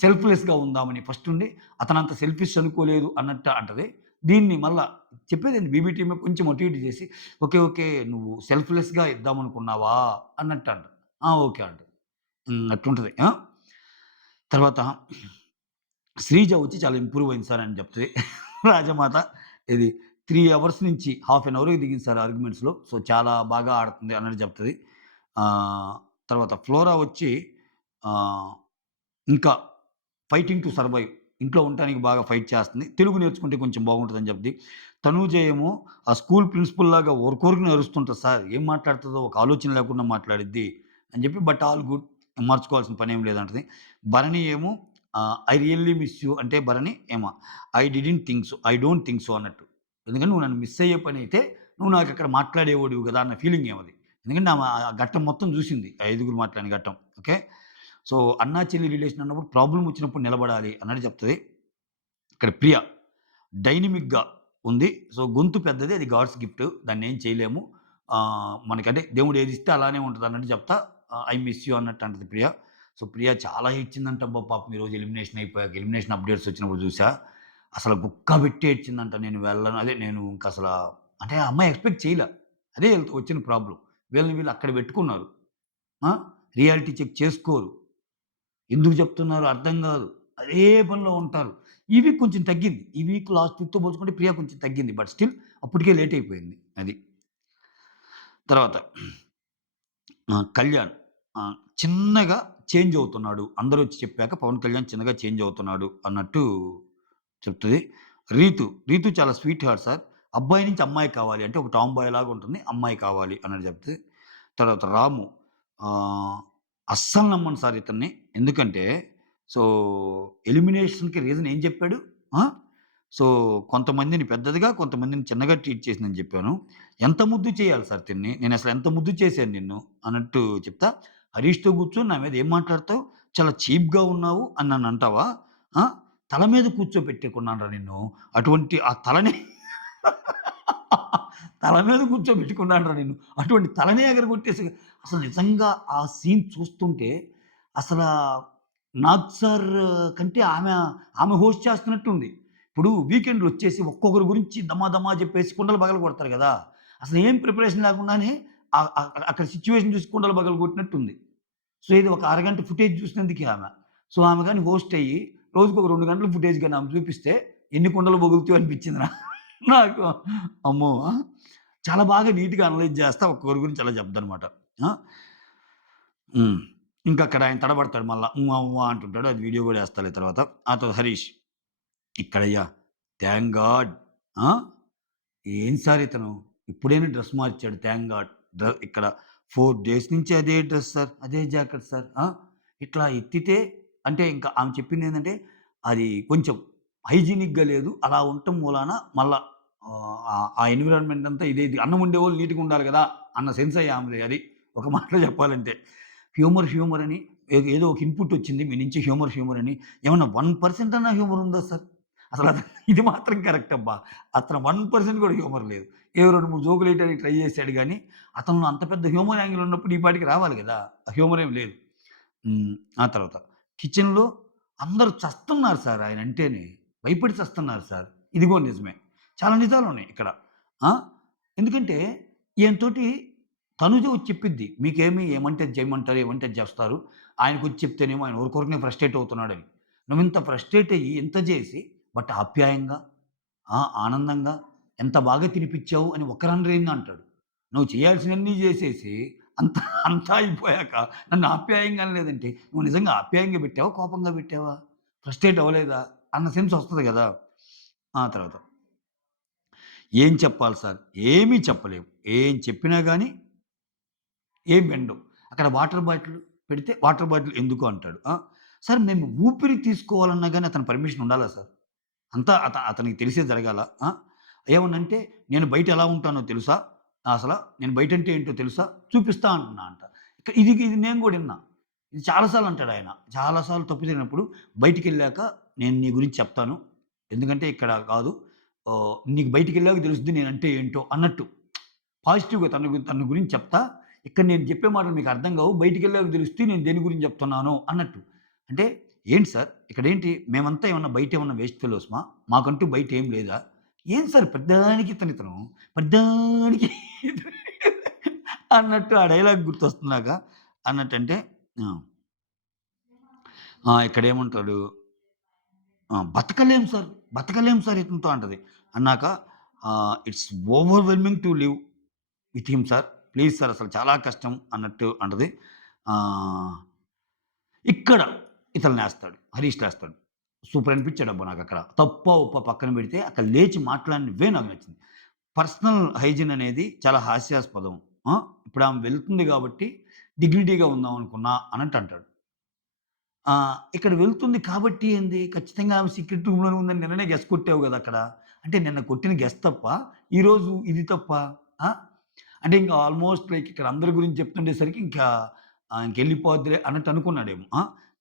సెల్ఫ్‌లెస్‌గా ఉందామని ఫస్ట్ నుండి అతనంత సెల్ఫిష్ అనుకోలేదు అన్నట్టు అంటది. దీన్ని మళ్ళా చెప్పేదేంది బీబీ టీమే కొంచెం అటు ఇటు చేసి, "ఓకే. ఓకే. నువ్వు సెల్ఫ్‌లెస్‌గా ఇద్దామనుకున్నావా?" అన్నట్టు అంటది. "ఆ! ఓకే" అంటది. అట్లుంటది. ఆ! తర్వాత శ్రీజ వచ్చి చాలా ఇంప్రూవ్ అయింది సార్ అని చెప్తది. రాజమాత ఇది 3 అవర్స్ నుంచి హాఫ్ ఎన్ అవర్‌కి దిగింది సార్ ఆర్గ్యుమెంట్స్‌లో. సో, చాలా బాగా ఆడుతుంది అన్నట్టు చెప్తది. ఆహ్, తర్వాత ఫ్లోరా వచ్చి ఆహ్, ఇంకా ఫైటింగ్ టు సర్వైవ్. ఇంట్లో ఉండటానికి బాగా ఫైట్ చేస్తుంది. తెలుగు నేర్చుకుంటే కొంచెం బాగుంటదని చెప్ద్ది. తనూజ ఏమో ఆ స్కూల్ ప్రిన్సిపల్‌లాగా ఊరుకూరుకనే అరుస్తుంటది సార్. ఏం మాట్లాడుతదో ఒక ఆలోచన లేకుండా మాట్లాడిద్ది అని చెప్పి బట్ ఆల్ గుడ్ మార్చుకోవాల్సిన పనేం లేదంటది. భరణి ఏమో ఐ రియల్లీ మిస్ యూ అంటే భరణి ఏమో ఐ డోంట్ థింక్ సో అన్నట్టు. ఎందుకంటే నువ్వు నన్ను మిస్ అయ్యే పనైతే నువ్వు నాకక్కడ మాట్లాడేవాడివి గదా! అన్న ఫీలింగ్ ఏమది. ఎందుకంటే ఆమె ఆ ఘట్టం మొత్తం చూసింది. ఆ ఐదుగురు మాట్లాడిన ఘట్టం. ఓకే. సో, అన్నా చెల్లి రిలేషన్ అన్నప్పుడు ప్రాబ్లమ్ వచ్చినప్పుడు నిలబడాలి అన్నట్టు చెప్తది. ఇక్కడ ప్రియ డైనమిక్‌గా ఉంది. సో, గొంతు పెద్దది అది గాడ్స్ గిఫ్ట్. దాన్నేం చేయలేము. మనకంటే దేవుడు ఏదిస్తే అలానే ఉంటదన్నట్టు చెప్తా. ఐ మిస్ యూ అన్నట్టు అంటది ప్రియ. సో, ప్రియ చాలా ఏడ్చిందంటబ్బా పాపం ఈరోజు ఎలిమినేషన్ అయిపోయాక. ఎలిమినేషన్ అప్‌డేట్స్ వచ్చినప్పుడు చూసా. అసలు గుక్కబెట్టి ఏడ్చిందంట. నేను వెళ్ళను అదే నేను ఇంకసల అంటే ఆ అమ్మాయి ఎక్స్‌పెక్ట్ చేయలా. అదే ఈళ్ళతో వచ్చిన ప్రాబ్లమ్. వీళ్ళని అక్కడ పెట్టుకున్నారు. ఆ! రియాలిటీ చెక్ చేసుకోరు. ఎందుకు చెప్తున్నారో అర్థం గాదు. అదే పనిలో ఉంటారు. ఈ వీక్ కొంచెం తగ్గింది. ఈ వీక్ లాస్ట్ వీక్‌తో పోల్చుకుంటే ప్రియ కొంచెం తగ్గింది. బట్ స్టిల్ అప్పటికే లేట్ అయిపోయింది. అది. తర్వాత కళ్యాణ్ చిన్నగా చేంజ్ అవుతున్నాడు. అందరొచ్చి చెప్పాక పవన్ కళ్యాణ్ చిన్నగా చేంజ్ అవుతున్నాడు అన్నట్టు చెప్తది. రీతు చాలా స్వీట్ హార్ట్ సార్. అబ్బాయి నుంచి అమ్మాయి కావాలి. అంటే ఒక టామ్ బాయ్ లాగా ఉంటుంది. అమ్మాయి కావాలి అన్నట్టు చెప్తది. తర్వాత రాము ఆహ్, అస్సలు నమ్మను సార్ ఇతన్ని. ఎందుకంటే సో, ఎలిమినేషన్‌కి రీజన్ ఏం చెప్పాడు? ఆ! సో, కొంతమందిని పెద్దదిగా, కొంతమందిని చిన్నగా ట్రీట్ చేసిందని చెప్పాను. ఎంత ముద్దు చేయాలి సార్ తిన్ని? నేనసలు ఎంత ముద్దు చేశాను నిన్ను అన్నట్టు చెప్తా. హరీష్‌తో కూర్చొని నా మీద ఏం మాట్లాడతావు? చాలా చీప్‌గా ఉన్నావు అని నన్నంటావా? ఆ! తల మీద కూర్చోబెట్టుకున్నానురా నిన్ను. అటువంటి ఆ తలని తల మీద కూర్చోబెట్టుకున్నానురా నిన్ను. అటువంటి తలనే ఎగరగొట్టేసి అసలు నిజంగా ఆ సీన్ చూస్తుంటే అసలా నాగ్ సార్ కంటే ఆమె హోస్ట్ చేస్తున్నట్టుంది. ఇప్పుడు వీకెండ్‌లొచ్చేసి ఒక్కొక్కరి గురించి దమా దమా చెప్పేసి కుండలు పగలగొడతారు గదా! అసలు ఏం ప్రిపరేషన్ లేకుండానే అక్కడ సిట్యుయేషన్ చూసి కుండలు పగలగొట్టినట్టుంది. సో, ఇది ఒక అరగంట ఫుటేజ్ చూసినందుకే ఆమె. సో, ఆమె గాని హోస్ట్ అయ్యి రోజుకొక 2 గంటల ఫుటేజ్ గాని ఆమె చూపిస్తే ఎన్ని కుండలు పగులుతాయో అనిపించింది నాకు. అమ్మో! చాలా బాగా నీట్‌గా అనలైజ్ చేస్తా ఒక్కొక్కరి గురించి అలా చెప్దనమాట. ఆ! హ్మ్. ఇంకక్కడ ఆయన తడబడతాడు మళ్ళా. అంటుంటాడు. అది వీడియో గూడా ఏస్తాలే తర్వాత. ఆ తర్వాత హరీష్. ఇక్కడయ్యా థాంక్ గాడ్ ఆ! ఏం సార్ ఇతను ఇప్పుడైనా డ్రెస్ మార్చాడు థాంక్ గాడ్. ఇక్కడ 4 డేస్ నుంచి అదే డ్రెస్ సార్. అదే జాకెట్ సార్. ఇట్లా ఎత్తితే అంటే ఇంకా ఆమె చెప్పిందేంటంటే అది కొంచెం హైజీనిక్‌గా లేదు. అలా ఉండటం మూలాన మళ్ళా ఆ ఎన్విరాన్మెంట్ అంతా ఇదే ఇది. అన్నం వండేవాళ్ళు నీట్‌గా ఉండాలి గదా! అన్న సెన్స్ ఆమెది అది. ఒక మాటలో చెప్పాలంటే. హ్యూమర్ అని ఏదో ఒక ఇన్‌పుట్ వచ్చింది మీ నుంచి హ్యూమర్ అని. ఏమన్నా 1% అన్నా హ్యూమర్ ఉందా సార్? అసలది ఇది మాత్రం కరెక్ట్ అబ్బా! అతను 1% కూడా హ్యూమర్ లేదు. ఏవో 2, 3 జోకులేయడానికి ట్రై చేసాడు గానీ, అతనిలో అంత పెద్ద హ్యూమర్ యాంగిల్ ఉన్నప్పుడు ఈ పాటికి రావాలి గదా! ఆ హ్యూమర్ ఏమి లేదు. హ్మ్. ఆ తర్వాత కిచెన్‌లో అందరూ చస్తున్నారు సార్ ఆయనంటేనే. భయపడి చస్తున్నారు సార్. ఇది కూడా నిజమే. చాలా నిజాలున్నాయి ఇక్కడ. ఆ! ఎందుకంటే ఈయనతోటి తనుజ వచ్చి చెప్పిద్ది. మీకేమి ఏమంటే అది చేయమంటారు, ఏమంటే అది చేస్తారు. ఆయనకొచ్చి చెప్తేనేమో ఆయన ఊరుకూరికనే ఫ్రస్ట్రేట్ అవుతున్నాడని. నువ్వింత ఫ్రస్ట్రేట్ అయ్యి ఇంత చేసి బట్ ఆప్యాయంగా, ఆనందంగా ఎంత బాగా తినిపిచ్చావు అని ఒక్కరనరేంది అంటాడు. నువ్వు చేయాల్సినవన్నీ చేసేసి అంతా అంతా అయిపోయాక నన్ను ఆప్యాయంగా అనలేదంటే, నువ్వు నిజంగా ఆప్యాయంగా పెట్టావా? కోపంగా పెట్టావా? ఫ్రస్ట్రేట్ అవ్వలేదా? అన్న సెన్స్ ఒస్తది గదా! ఆ తర్వాత ఏం చెప్పాలి సార్? ఏమీ చెప్పలేము. ఏం చెప్పినా గాని ఏం వినడు. అక్కడ వాటర్ బాటిల్ పెడితే వాటర్ బాటిల్ ఎందుకు అంటాడు. సార్ మేము ఊపిరి తీసుకోవాలన్నా గాని అతని పర్మిషన్ ఉండాలా సార్? అంతా అతనికి తెలిసే జరగాల. ఏమనంటే నేను బయట ఎలా ఉంటానో తెలుసా? నేను బయటంటే ఏంటో తెలుసా? చూపిస్తా అంటున్నా అంట. ఇది నేను గూడా ఇన్నా. ఇది చాలా సార్లు అంటాడాయన. చాలా సార్లు తప్పు జరిగినప్పుడు బయటికెళ్ళాక నేను నీ గురించి చెప్తాను. ఎందుకంటే ఇక్కడ కాదు. నీకు బయటికెళ్ళాక తెలుస్తది నేనంటే ఏంటో అన్నట్టు. పాజిటివ్‌గా తన గురించి చెప్తా. ఇక్కడ నేను చెప్పే మాటలు మీకు అర్థం కావు. బయటికెళ్ళాక తెలుస్తయి నేను దేని గురించి చెప్తున్నానో అన్నట్టు. అంటే ఏంటి సార్ ఇక్కడేంటి మేమంతా ఏమన్నా బయటేమన్నా వేస్ట్ ఫెలోస్‌మా? మాకంటూ బయట ఏం లేదా? ఏం సార్ ప్రతిదానికి ఇతను ప్రతిదానికి అన్నట్టు ఆ డైలాగ్ గుర్తొస్తుంది నాక. అన్నట్టంటే ఆ! ఇక్కడేమంటాడు బతకలేం సార్ ఇతనితో అంటది. అన్నాక it's overwhelming to live with him sir. Please sir అసలు చాలా కష్టం అన్నట్టు అంటది. ఆహ్, ఇక్కడ ఇతనినేస్తాడు. హరీష్‌నేస్తాడు. సూపర్ అనిపించాడబ్బా నాకక్కడ. తప్పో, ఒప్పో పక్కన పెడితే అక్కడ లేచి మాట్లాడిన వే నాకు నచ్చింది. పర్సనల్ హైజీన్ అనేది చాలా హాస్యాస్పదం. ఆ! ఇప్పుడామె వెళ్తుంది గాబట్టి డిగ్నిటీగా ఉందాం అనుకున్నా అన్నట్టు అంటాడు. ఇక్కడ వెళ్తుంది కాబట్టి ఏంది ఖచ్చితంగా ఆమె సీక్రెట్ రూమ్‌లోనే ఉందని నిన్ననే గెస్ కొట్టావు గదా! అక్కడ. అంటే నిన్న కొట్టిన గెస్ తప్పా? ఈరోజు ఇది తప్పా? ఆ! అంటే ఇంకా ఆల్‌మోస్ట్ లైక్ ఇక్కడ అందరి గురించి చెప్తుండేసరికి ఇంకా ఇంకెళ్ళిపోద్దిలే అన్నట్టు అనుకున్నాడేమో.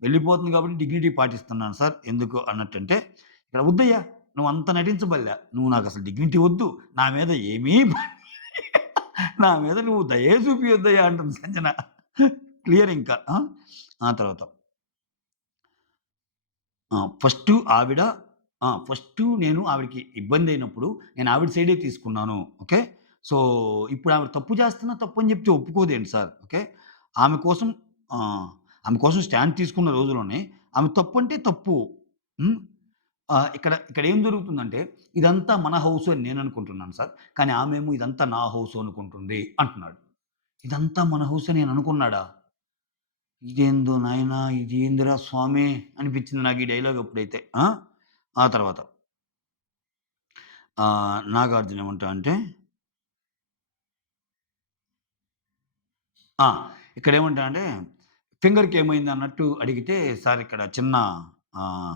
వెళ్ళిపోతుంది కాబట్టి డిగ్నిటీ పాటిస్తున్నాను సార్. ఎందుకు అన్నట్టంటే, ఇక్కడ వద్దయ్యా నువ్వంత నటించబల్లా. నువ్వు నాకసలు డిగ్నిటీ వద్దు. నా మీద ఏమీ నా మీద నువ్వు దయే చూపియొద్దయ్యా అంటుంది సంజన. క్లియర్ ఇంకా. ఆ తర్వాత ఫస్టు ఆవిడ ఫస్టు నేను ఆవిడకి ఇబ్బందయినప్పుడు నేను ఆవిడ సైడే తీసుకున్నాను. ఓకే. సో, ఇప్పుడు ఆవిడ తప్పు చేస్తున్నా తప్పని చెప్తే ఒప్పుకోదేంటి సార్. ఓకే. ఆమె కోసం ఆమె కోసం స్టాండ్ తీసుకున్న రోజులోనే ఆమె తప్పంటే తప్పు. హ్మ్. ఇక్కడ ఏం జరుగుతుందంటే ఇదంతా మన హౌసు అని నేననుకుంటున్నాను సార్. కానీ ఆమేమో ఇదంతా నా హౌసు అనుకుంటుంది అంటున్నాడు. ఇదంతా మన హౌసు అని నేననుకున్నాడా? ఇదేందో నాయనా! ఇదేందిరా స్వామి అనిపించింది నాకు ఈ డైలాగ్ అప్పుడైతే. ఆ తర్వాత 'నాగార్జున' ఏమంటాడంటే ఆ! ఇక్కడేమంటాడంటే ఫింగర్‌కి ఏమైంది అన్నట్టు అడిగితే, "సార్ ఇక్కడ చిన్న ఆహ్,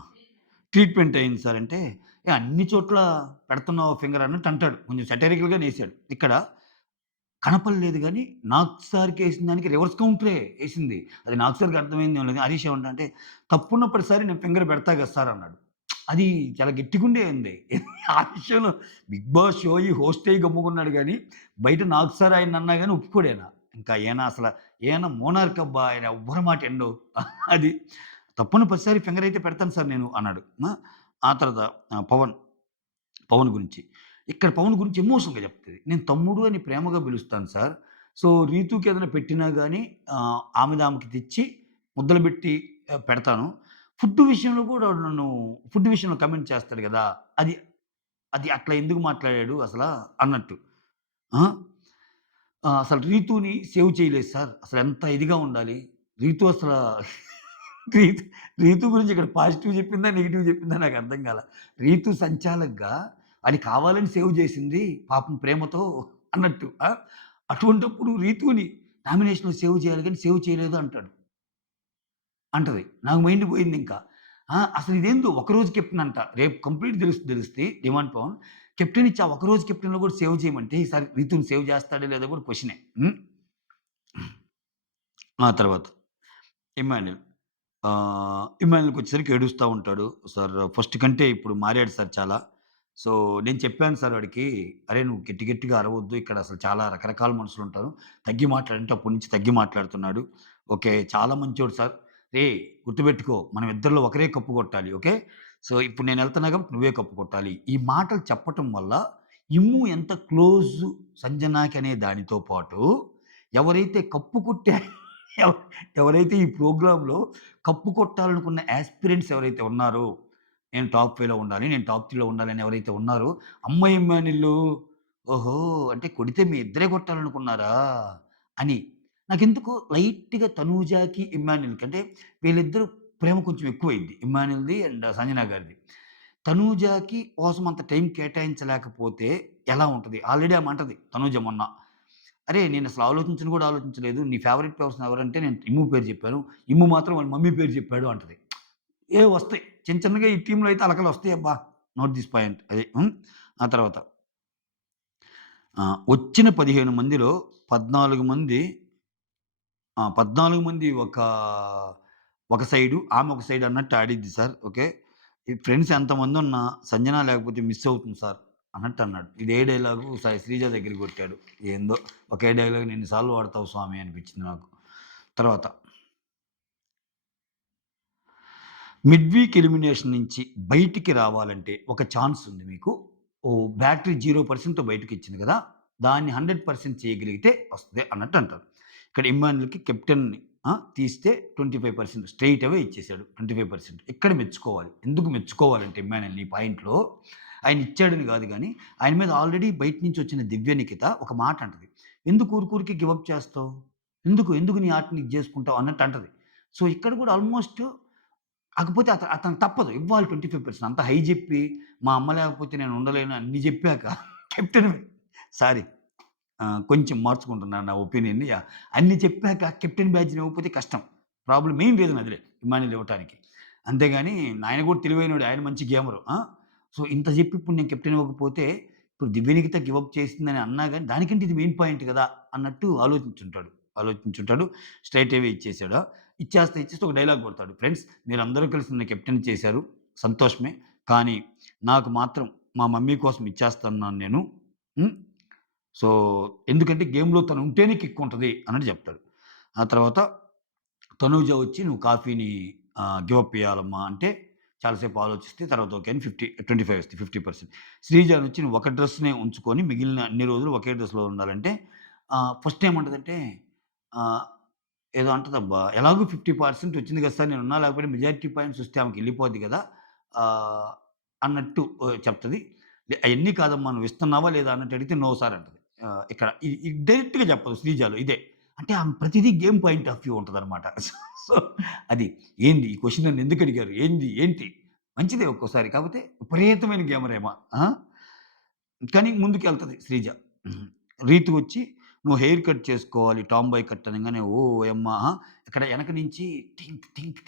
ట్రీట్మెంట్ అయింది సార్" అంటే, "ఏ అన్ని చోట్ల పెడుతున్నావా ఫింగర్" అన్నట్టు అంటాడు. కొంచెం సటైరికల్‌గానే ఎసాడు. ఇక్కడ కనపడలేదు గానీ, నాగ్ సార్‌కేసిన దానికి రివర్స్ కౌంటరే ఏసింది. అది నాగ్ సార్‌కి అర్థమైందేమో లేదు. హరీష్ ఏమంటాడంటే, "తప్పున్న ప్రతిసారి నేను ఫింగర్ పెడతా గదా సార్" అన్నాడు. అది చాలా గట్టిగుండేయంది. ఆ విషయంలో 'బిగ్ బాస్' షో హోస్ట్ అయ్యి గమ్ముగున్నాడు గానీ, బయట నాగ్ సార్ ఆయన్నన్నా గాని ఒప్పుకోడాయన. ఇంకా ఈయన మోనార్క్ అబ్బా! ఆయన ఎవ్వరి మాట ఇనడు. అది తప్పున్న ప్రతిసారి ఫింగర్ అయితే పెడతాను సార్ నేను అన్నాడు. ఆ తర్వాత పవన్. పవన్ గురించి. ఇక్కడ పవన్ గురించి ఎమోషనల్‌గా చెప్తది. నేను తమ్ముడు అని ప్రేమగా పిలుస్తాను సార్. సో, రీతూకి ఏదైనా పెట్టినా గాని ఆమెది ఆమెకి తెచ్చి ముద్దలు పెట్టి పెడతాను. ఫుడ్ విషయంలో కూడా నన్ను ఫుడ్ విషయంలో కామెంట్ చేస్తాడు గదా! అది అది అట్లా ఎందుకు మాట్లాడాడు అసలా అన్నట్టు. ఆ! అసలు రీతూని సేవ్ చేయలేదు సార్. అసలెంత ఇదిగా ఉండాలి. రీతు అసల రీతు రీతు గురించి ఇక్కడ పాజిటివ్ చెప్పిందా? నెగెటివ్ చెప్పిందా? నాకర్థం కాల. రీతు సంచాలక్‌గా అది కావాలని సేవ్ చేసింది పాపం ప్రేమతో అన్నట్టు. అటువంటప్పుడు రీతూని నామినేషన్‌లో సేవ్ చేయాలి గానీ సేవ్ చేయలేదు అంటాడు. అంటది. నాకు మైండ్ పోయిందింకా. అసలు ఇదేందో ఒకరోజు కెప్టెన్ అంట. రేపు కంప్లీట్ తెలిస్తే డిమాండ్ పవన్ కెప్టెన్ ఇచ్చి ఆ ఒకరోజు కెప్టెన్‌లో కూడా సేవ్ చేయమంటే ఈసారి రీతూని సేవ్ చేస్తాడో లేదో కూడా క్వెషనే. హ్మ్. ఆ తర్వాత ఇమ్మాన్యుల్. ఇమ్మాన్యుల్‌కొచ్చేసరికి ఏడుస్తా ఉంటాడు. సార్ ఫస్ట్ కంటే ఇప్పుడు మారాడు సార్ చాలా. సో, నేను చెప్పాను సార్ వాడికి, "అరేయ్! నువ్వు గట్టి గట్టిగా అరవొద్దు. ఇక్కడ అసలు చాలా రకరకాల మనుషులుంటారు. తగ్గి మాట్లాడంటే" అప్పటి నుంచి తగ్గి మాట్లాడుతున్నాడు. ఓకే. చాలా మంచోడు సార్. "రేయ్! గుర్తుపెట్టుకో మనం ఇద్దరిలో ఒకరే కప్పు కొట్టాలి. ఓకే. సో, ఇప్పుడు నేనెళ్తున్నా కాబట్టి నువ్వే కప్పు కొట్టాలి." ఈ మాటలు చెప్పటం వల్ల ఇమ్ము ఎంత క్లోజు సంజనాకి అనే దానితో పాటు ఎవరైతే కప్పు కొట్టే ఎవ ఎవరైతే ఈ ప్రోగ్రామ్‌లో కప్పు కొట్టాలనుకున్న యాస్పిరెంట్స్ ఎవరైతే ఉన్నారో, నేను టాప్ 5లో ఉండాలి, నేను టాప్ 3లో ఉండాలని ఎవరైతే ఉన్నారో, అమ్మ ఇమ్మాన్యుల్లు ఓహో! అంటే కొడితే మీ ఇద్దరే కొట్టాలనుకున్నారా? అని. నాకెందుకో లైట్‌గా తనూజాకి, ఇమ్మాన్యుల్‌కి అంటే వీళ్ళిద్దరూ ప్రేమ కొంచెం ఎక్కువైద్ది. ఇమ్మాన్యుల్‌ది అండ్ సంజన గారిది. తనూజాకి కోసం అంత టైం కేటాయించలేకపోతే ఎలా ఉంటది? ఆల్రెడీ ఆమె అంటది తనూజ మొన్న. "అరే! నేనసలు ఆలోచించను కూడా ఆలోచించలేదు. నీ ఫేవరెట్ పర్సన్ ఎవరంటే నేను ఇమ్ము పేరు చెప్పాను. ఇమ్ము మాత్రం వాళ్ళ మమ్మీ పేరు చెప్పాడు" అంటది. వస్తాయి. చిన్న చిన్నగా ఈ టీమ్‌లో అయితే అలకలొస్తాయబ్బా! Note this point. అది. ఆ తర్వాత వచ్చిన 15 మందిలో 14 మంది 14 మంది ఒక సైడు, ఆమె ఒక సైడ్ అన్నట్టు ఆడిద్ది సార్. ఓకే. ఈ ఫ్రెండ్స్ ఎంతమందున్నా సంజన లేకపోతే మిస్ అవుతుంది సార్ అన్నట్టన్నాడు. ఇదే డైలాగు శ్రీజ దగ్గర కొట్టాడు. ఏందో ఒకే డైలాగ్‌ని ఎన్ని సార్లు వాడతావు స్వామి అనిపించింది నాకు. తర్వాత మిడ్ వీక్ ఎలిమినేషన్ నుంచి బయటికి రావాలంటే ఒక ఛాన్స్ ఉంది మీకు. బ్యాటరీ 0%తో బయటకొచ్చింది గదా! దాన్ని 100% చేయగలిగితే వస్తది అన్నట్టు అంటారు. ఇక్కడ ఇమ్మాన్యుల్‌కి కెప్టెన్‌ని తీస్తే 25% స్ట్రెయిట్ అవే ఇచ్చేసాడు 25%. ఇక్కడ మెచ్చుకోవాలి. ఎందుకు మెచ్చుకోవాలంటే ఇమ్మాన్యుల్‌ని ఈ పాయింట్‌లో ఆయన ఇచ్చాడని గాదు గానీ, ఆయన మీద ఆల్రెడీ బయట నుంచి వచ్చిన దివ్య నిఖిత ఒక మాట అంటది. "ఎందుకు ఊరికే గివ్ అప్ చేస్తావు? ఎందుకు నీ ఆటని ఇది జేసుకుంటావు" అన్నట్టు అంటది. సో, ఇక్కడ గూడా ఆల్‌మోస్ట్ కాకపోతే అతనికి తప్పదు. ఇవ్వాలి 25% అంత హై జెప్పి, మా అమ్మ లేకపోతే నేను ఉండలేను అన్ని జెప్పాక కెప్టెన్ సారీ కొంచెం మార్చుకుంటున్నాను నా ఒపీనియన్‌ని. అన్ని చెప్పాక కెప్టెన్ బ్యాడ్జ్‌ని ఇవ్వకపోతే కష్టం. మెయిన్ రీజన్ అదిలే ఇమ్మాన్యుల్ ఇవ్వటానికి. అంతేగాని ఆయన గూడా తెలివైనోడే. ఆయన మంచి గేమరు. సో, ఇంత జెప్పి ఇప్పుడు నేను కెప్టెన్ ఇవ్వకపోతే, ఇప్పుడు దివ్యనిఖిత గివ్ అప్ చేసిందని అన్నా గాని, దానికంటే ఇది మెయిన్ పాయింట్ గదా! అన్నట్టు ఆలోచించుంటాడు. స్ట్రెయిట్ అవే ఇచ్చేసాడు. ఇచ్చేస్తే ఒక డైలాగ్ కొడతాడు. ఫ్రెండ్స్ మీరందరూ కలిసి నన్ను కెప్టెన్ చేశారు. సంతోషమే. కానీ నాకు మాత్రం మా మమ్మీ కోసం ఇచ్చేస్తున్నాను నేను. హ్మ్. సో, ఎందుకంటే గేమ్‌లో తనుంటేనే కిక్ ఉంటది అన్నట్టు చెప్తాడు. ఆ తర్వాత తనూజ వచ్చి "నువ్వు కాఫీని గివ్ అప్ ఇయ్యాలమ్మా" అంటే చాలా సేపు ఆలోచిస్తే తర్వాత ఓకే అని 25 వస్తాయి 50%. శ్రీజానొచ్చి "నువ్వు ఒక డ్రెస్‌నే ఉంచుకొని మిగిలిన అన్ని రోజులు ఒకే డ్రెస్‌లో ఉండాలంటే" ఫస్ట్ ఏమంటదంటే ఆహ్, ఏదో అంటదబ్బా! ఎలాగో 50% వచ్చింది కదా సార్ నేనున్నా లేకపోయినా మెజారిటీ పాయింట్స్ వస్తే ఆమెకెళ్ళిపోద్ది గదా! ఆహ్, అన్నట్టు చెప్తది. "అయన్నీ కాదమ్మా నువ్వు ఇస్తున్నావా లేదా" అన్నట్టు అడిగితే "నో సార్" అంటది. ఇక్కడ ఇది డైరెక్ట్‌గా చెప్పదు శ్రీజాలో ఇదే. అంటే ఆమె ప్రతిదీ గేమ్ పాయింట్ ఆఫ్ వ్యూ ఉంటదనమాట. సో, అది ఏంది ఈ క్వెషన్ నన్నెందుకు అడిగారు? ఏంటి? మంచిదే ఒక్కోసారి. కాకపోతే విపరీతమైన గేమరేమో. కానీ ముందుకెళ్తది శ్రీజ. హ్మ్. రీతు వచ్చి "నువ్వు హెయిర్ కట్ చేసుకోవాలి. టామ్ బాయ్ కట్" అనంగానే ఓయమ్మ! ఇక్కడ ఎనక నుంచి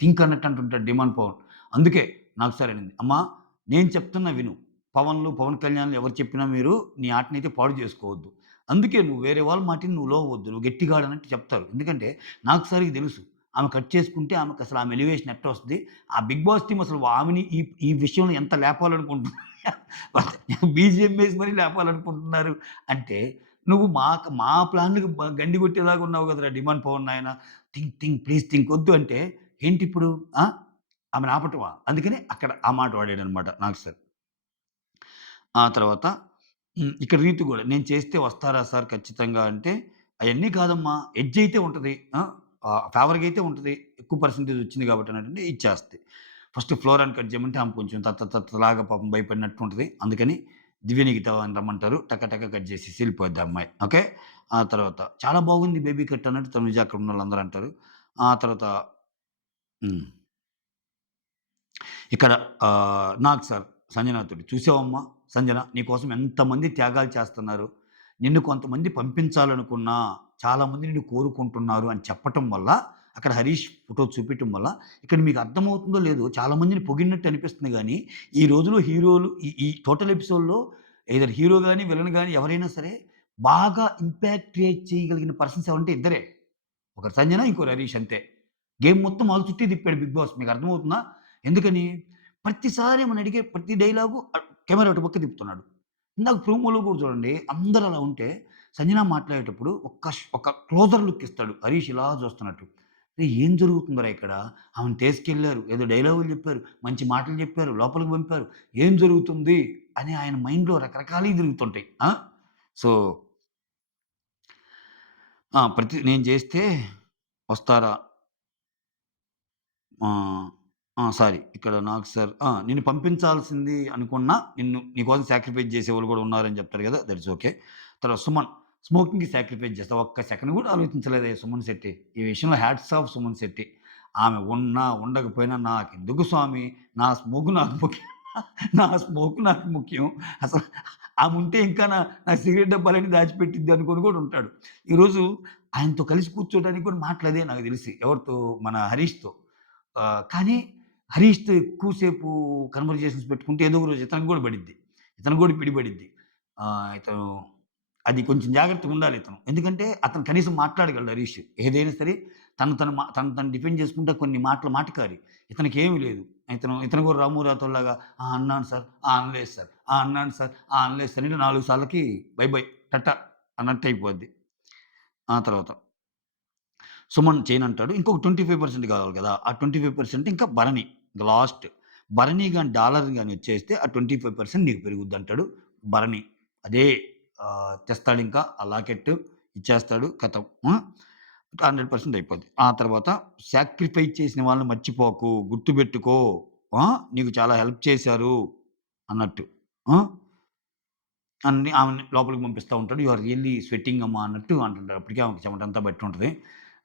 థింక్ అన్నట్టు అంటుంటాడు డిమాండ్ పవన్. అందుకే నాకు సార్ అనింది. "అమ్మా! నేను చెప్తున్నా విను. పవన్ కళ్యాణ్‌లు ఎవరు చెప్పినా మీరు నీ ఆటనైతే పాడు చేసుకోవద్దు. అందుకే నువ్వు వేరే వాళ్ళ మాటిని నువ్వు లోవద్దు. నువ్వు గట్టిగా ఆడన్నట్టు చెప్తారు. ఎందుకంటే నాకు సార్‌కి తెలుసు. ఆమె కట్ చేసుకుంటే ఆమెకసలు ఆమె ఎలివేషన్ ఎట్టొస్తది. ఆ 'బిగ్ బాస్' టీమ్ అసలు ఆమెని ఈ విషయంలో ఎంత లేపాలనుకుంటుంది. బీజీఎం ఏసి మరీ లేపాలనుకుంటున్నారు. అంటే నువ్వు మా ప్లాన్‌లకి గండి కొట్టేలాగా ఉన్నావు కదరా! డిమాండ్ పవన్ నాయన. ప్లీజ్ థింక్ వద్దు అంటే ఏంటిప్పుడు? ఆ! ఆమెను ఆపటమా? అందుకని అక్కడ ఆ మాట వాడాడనమాట నాగ్ సార్. ఆ తర్వాత ఇక్కడ రీతు గూడా నేను చేస్తే వస్తారా సార్ ఖచ్చితంగా అంటే, అయన్నీ కాదమ్మా ఎడ్జ్ అయితే ఉంటది. ఫేవర్‌గా అయితే ఉంటది. ఎక్కువ పర్సెంటేజ్ వచ్చింది కాబట్టి అనంటే ఇచ్చేస్తది. ఫస్ట్ ఫ్లోరాన్ కట్ చేయమంటే ఆమె కొంచెం తత్తలాగా పాపం భయపడినట్టు ఉంటది. అందుకని దివ్య నిఖిత అని రమ్మంటారు. టక కట్ చేసేసి ఎళ్ళిపోద్ది ఆ అమ్మాయి. ఓకే. ఆ తర్వాత చాలా బాగుంది బేబీ కట్ అన్నట్టు తనుజ అక్కడ ఉన్నోళ్ళందరూ అంటారు. ఆ తర్వాత హ్మ్. ఇక్కడ నాకు సార్ సంజనాతోటి "చూసావమ్మా సంజన నీకోసం ఎంతమంది త్యాగాలు చేస్తున్నారు. నిన్ను కొంతమంది పంపించాలనుకున్నా, చాలామంది నిన్ను కోరుకుంటున్నారు" అని చెప్పటం వల్ల, అక్కడ హరీష్ ఫోటో చూపియటం వల్ల, ఇక్కడ మీకు అర్థమవుతుందో లేదో చాలామందిని పొగిడినట్టు అనిపిస్తుంది గానీ, ఈ రోజులో హీరోలు ఈ ఈ టోటల్ ఎపిసోడ్‌లో ఐదర్ హీరో గాని, విలన్ గాని ఎవరైనా సరే బాగా ఇంపాక్ట్ క్రియేట్ చేయగలిగిన పర్సన్స్ ఎవరంటే ఇద్దరే. ఒకరు సంజన, ఇంకోరు హరీష్ అంతే. గేమ్ మొత్తం వాళ్ళ చుట్టే తిప్పాడు 'బిగ్ బాస్.' మీకు అర్థమవుతుందా? ఎందుకని? ప్రతిసారి ఏమన్నా అడిగే ప్రతి డైలాగు కెమెరా అటు పక్క తిప్పుతున్నాడు. ఇందాక ప్రోమోలో కూడా చూడండి అందరూ అలా ఉంటే సంజన మాట్లాడేటప్పుడు ఒక క్లోజర్ లుక్ ఇస్తాడు. హరీష్ ఇలా చూస్తున్నట్టు. "రేయ్! ఏం జరుగుతుందిరా ఇక్కడ? ఆమెను తీసుకెళ్లారు. ఏదో డైలాగులు చెప్పారు. మంచి మాటలు చెప్పారు. లోపలికి పంపారు. ఏం జరుగుతుంది?" అని ఆయన మైండ్‌లో రకరకాలయి తిరుగుతుంటాయి. ఆ! సో, నేను చేస్తే వస్తారా? ఆ! సారీ. ఇక్కడ నాకు సార్ నిన్ను పంపించాల్సింది అనుకున్నా, నీకోసం సాక్రిఫైస్ చేసేవాళ్ళు కూడా ఉన్నారని చెప్తారు కదా! That is okay. తర్వాత సుమన్, స్మోకింగ్‌కి సాక్రిఫైస్ చేస్తా. ఒక్క సెకండ్ కూడా ఆలోచించలేదే సుమన్ శెట్టి. ఈ విషయంలో హ్యాట్స్ ఆఫ్ సుమన్ శెట్టి. ఆమె ఉన్నా, ఉండకపోయినా నాకెందుకు స్వామి నా స్మోక్ నాకు ముఖ్యం. నా స్మోక్ నాకు ముఖ్యం. అసలు ఆముంటే ఇంకా నా సిగరెట్ డబ్బాలన్నీ దాచిపెట్టిద్ది అనుకోని కూడా ఉంటాడు. ఈరోజు ఆయనతో కలిసి కూర్చోడానికి కూడా మాటలదే నాకు తెలిసి. ఎవరితో? మన హరీష్‌తో. కానీ హరీష్‌తో ఎక్కువ సేపు కన్వర్జేషన్స్ పెట్టుకుంటే ఏదో ఒక రోజు ఇతనికి గూడా పడిద్ది. ఇతనికి గూడా పిడిపడిద్ది. ఇతను అది కొంచెం జాగ్రత్తగుండాలి ఇతను. ఎందుకంటే అతను కనీసం మాట్లాడగలడు హరీష్. ఏదైనా సరే తను డిఫెండ్ చేసుకుంటా కొన్ని మాటలు మాటకారి. ఇతనికేమి లేదు. ఇతను గూడా రాము రాథోడ్‌లాగా అన్నాను సార్. అనలేదు సార్. అన్నాను సార్. అనలేదు సార్. అంటే 4 సార్లకి బై బై టాటా అన్నట్టయిపోద్ది. ఆ తర్వాత సుమన్ చేయనంటాడు. ఇంకొక 25% కావాలి కదా! ఆ 25% ఇంకా భరణి. ఇంక లాస్ట్. భరణి గాని డాలర్ గాని వచ్చేస్తే ఆ 25% నీకు పెరుగుద్దంటాడు భరణి. అదే తెస్తాడింకా ఆ లాకెట్టు ఇచ్చేస్తాడు ఖతం. 100% అయిపోద్ది. ఆ తర్వాత సాక్రిఫైస్ చేసిన వాళ్ళని మర్చిపోకు. గుర్తుపెట్టుకో. ఆ! నీకు చాలా హెల్ప్ చేశారు అన్నట్టు. ఆ! ఆమెని లోపలికి పంపిస్తా ఉంటాడు. "యూ ఆర్ రియల్లీ స్వెట్టింగ్ అమ్మా" అన్నట్టు అంటుంటాడు. అప్పటికే ఆమెకి చెమటంతా పట్టి ఉంటది.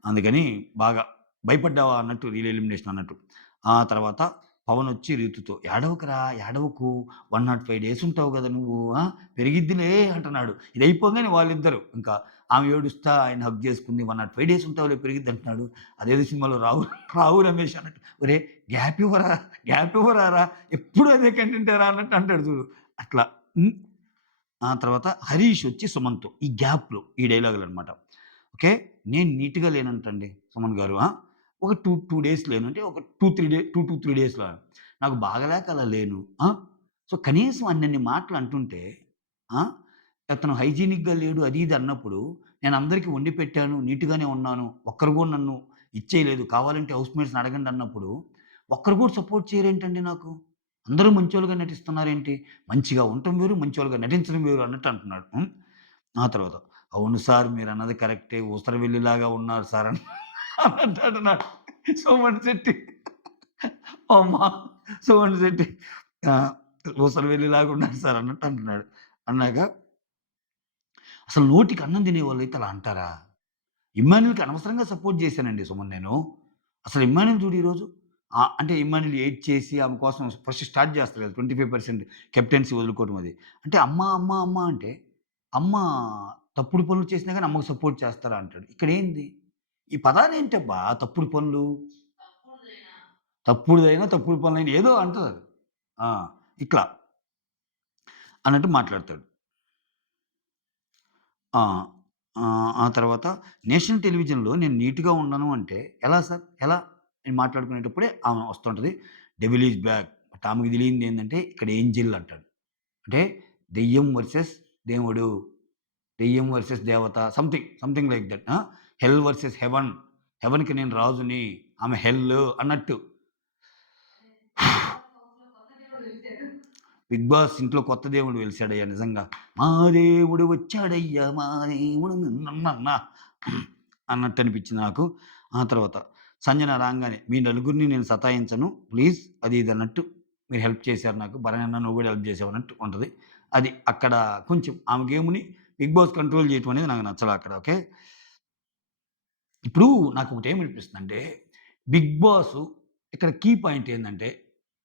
అందుకని బాగా భయపడ్డావా అన్నట్టు ఎలిమినేషన్ అన్నట్టు. ఆ తర్వాత పవనొచ్చి రీతుతో "ఏడవకురా, ఏడవకు 105 డేస్ ఉంటావు గదా నువ్వు పెరిగిద్దిలే" అంటున్నాడు. ఇది అయిపోగానే వాళ్ళిద్దరూ ఇంకా ఆమె ఏడుస్తా ఆయన హగ్ చేసుకుంది. 105 డేస్ ఉంటావులే పెరిగిద్ది అంటున్నాడు. అదేదో సినిమాలో రావు రమేష్ అన్నట్టు "ఒరేయ్ గ్యాప్ ఇవ్వరా, గ్యాప్ ఇవ్వరారా ఎప్పుడు అదే కంటెంటేరా" అన్నట్టు అంటాడు చూడు. అట్లా. హ్మ్. ఆ తర్వాత 'హరీష్' వచ్చి సుమన్‌తో ఈ గ్యాప్‌లో ఈ డైలాగులనమాట. ఓకే. నేను నీట్‌గా లేనంటండి సుమన్ గారు. ఒక 2 డేస్ లేను. అంటే ఒక 2-3 డేస్‌లో నాకు బాగాలేక అలా లేను. సో, కనీసం అన్నన్ని మాటలు అంటుంటే ఆ! అతను హైజీనిక్‌గా లేడు అది ఇది అన్నప్పుడు నేను అందరికి వండి పెట్టాను. నీట్‌గానే ఉన్నాను. ఒక్కరు కూడా నన్ను ఇచ్చేయలేదు. కావాలంటే హౌస్‌మేట్స్‌ని అడగండి అన్నప్పుడు ఒక్కరు కూడా సపోర్ట్ చేయరేంటండి నాకు? అందరూ మంచోళ్ళుగా నటిస్తున్నారేంటి? మంచిగా ఉండటం వేరు, మంచోళ్ళుగా నటించడం వేరు అన్నట్టు అంటున్నాడు. ఆ తర్వాత అవును సార్ మీరన్నది కరెక్టే. ఊసరవెల్లిలాగా ఉన్నారు సార్ అన్నట్టు అంటున్నాడు. సోమన్ శెట్టి. అమ్మా! సోమన్ శెట్టి. ఆహ్, ఊసరవెల్లిలాగా ఉన్నారు సార్ అన్నట్టు అంటున్నాడు. అన్నాక అసలు నోటికి అన్నం తినేవాళ్ళైతే అలా అంటారా? ఇమ్మాన్యూల్‌కి అనవసరంగా సపోర్ట్ చేశానండి సుమన్ నేను. అసలు ఇమ్మాన్యూల్ చూడు ఈరోజు. అంటే ఇమ్మాన్యూల్ ఏడ్చేసి ఆమె కోసం ఫస్ట్ స్టార్ట్ చేస్తారు కదా! 25% కెప్టెన్సీ వదులుకోవడం అది. అంటే అమ్మ, అమ్మ, అమ్మ అంటే అమ్మ తప్పుడు పనులు చేసినా గాని అమ్మకు సపోర్ట్ చేస్తారా అంటాడు. ఇక్కడేంది? ఈ పదాలేంటబ్బా! తప్పుడు పనులు, తప్పుడు పనులైన ఏదో అంటదది. ఆ! ఇట్లా అన్నట్టు మాట్లాడతాడు. ఆ! ఆ తర్వాత నేషనల్ టెలివిజన్‌లో నేను నీట్‌గా ఉన్నాను అంటే, ఎలా సార్? ఎలా? అని మాట్లాడుకునేటప్పుడే ఆమె వస్తుంటది. 'డెవిల్ ఈజ్ బ్యాక్' బట్ ఆమెకు తెలియనిదేంటంటే ఇక్కడ ఏంజెల్ అంటాడు. అంటే దెయ్యం వర్సెస్ దేవుడు. దెయ్యం వర్సెస్ దేవత something like that. Hell versus heaven. హెవెన్‌కి నేను రాజుని. ఆమె హెల్ అన్నట్టు. 'బిగ్ బాస్' ఇంట్లో కొత్త దేవుడు వెలిసాడయ్యా నిజంగా. మా దేవుడు వచ్చాడయ్యా మా దేవుడు నన్నన్న అన్నట్టు అనిపించింది నాకు. ఆ తర్వాత సంజన రాంగానే మీ నలుగురిని నేను సతాయించను. ప్లీజ్ అది ఇది అన్నట్టు మీరు హెల్ప్ చేశారు నాకు. భరణన్న నువ్వు కూడా హెల్ప్ చేసావు అన్నట్టు ఉంటది. అది అక్కడ కొంచెం ఆమె గేమ్‌ని 'బిగ్ బాస్' కంట్రోల్ చేయటం అనేది నాకు నచ్చలా అక్కడ. ఓకే. ఇప్పుడు నాకొకటేమనిపిస్తుందంటే 'బిగ్ బాస్' ఇక్కడ కీ పాయింట్ ఏందంటే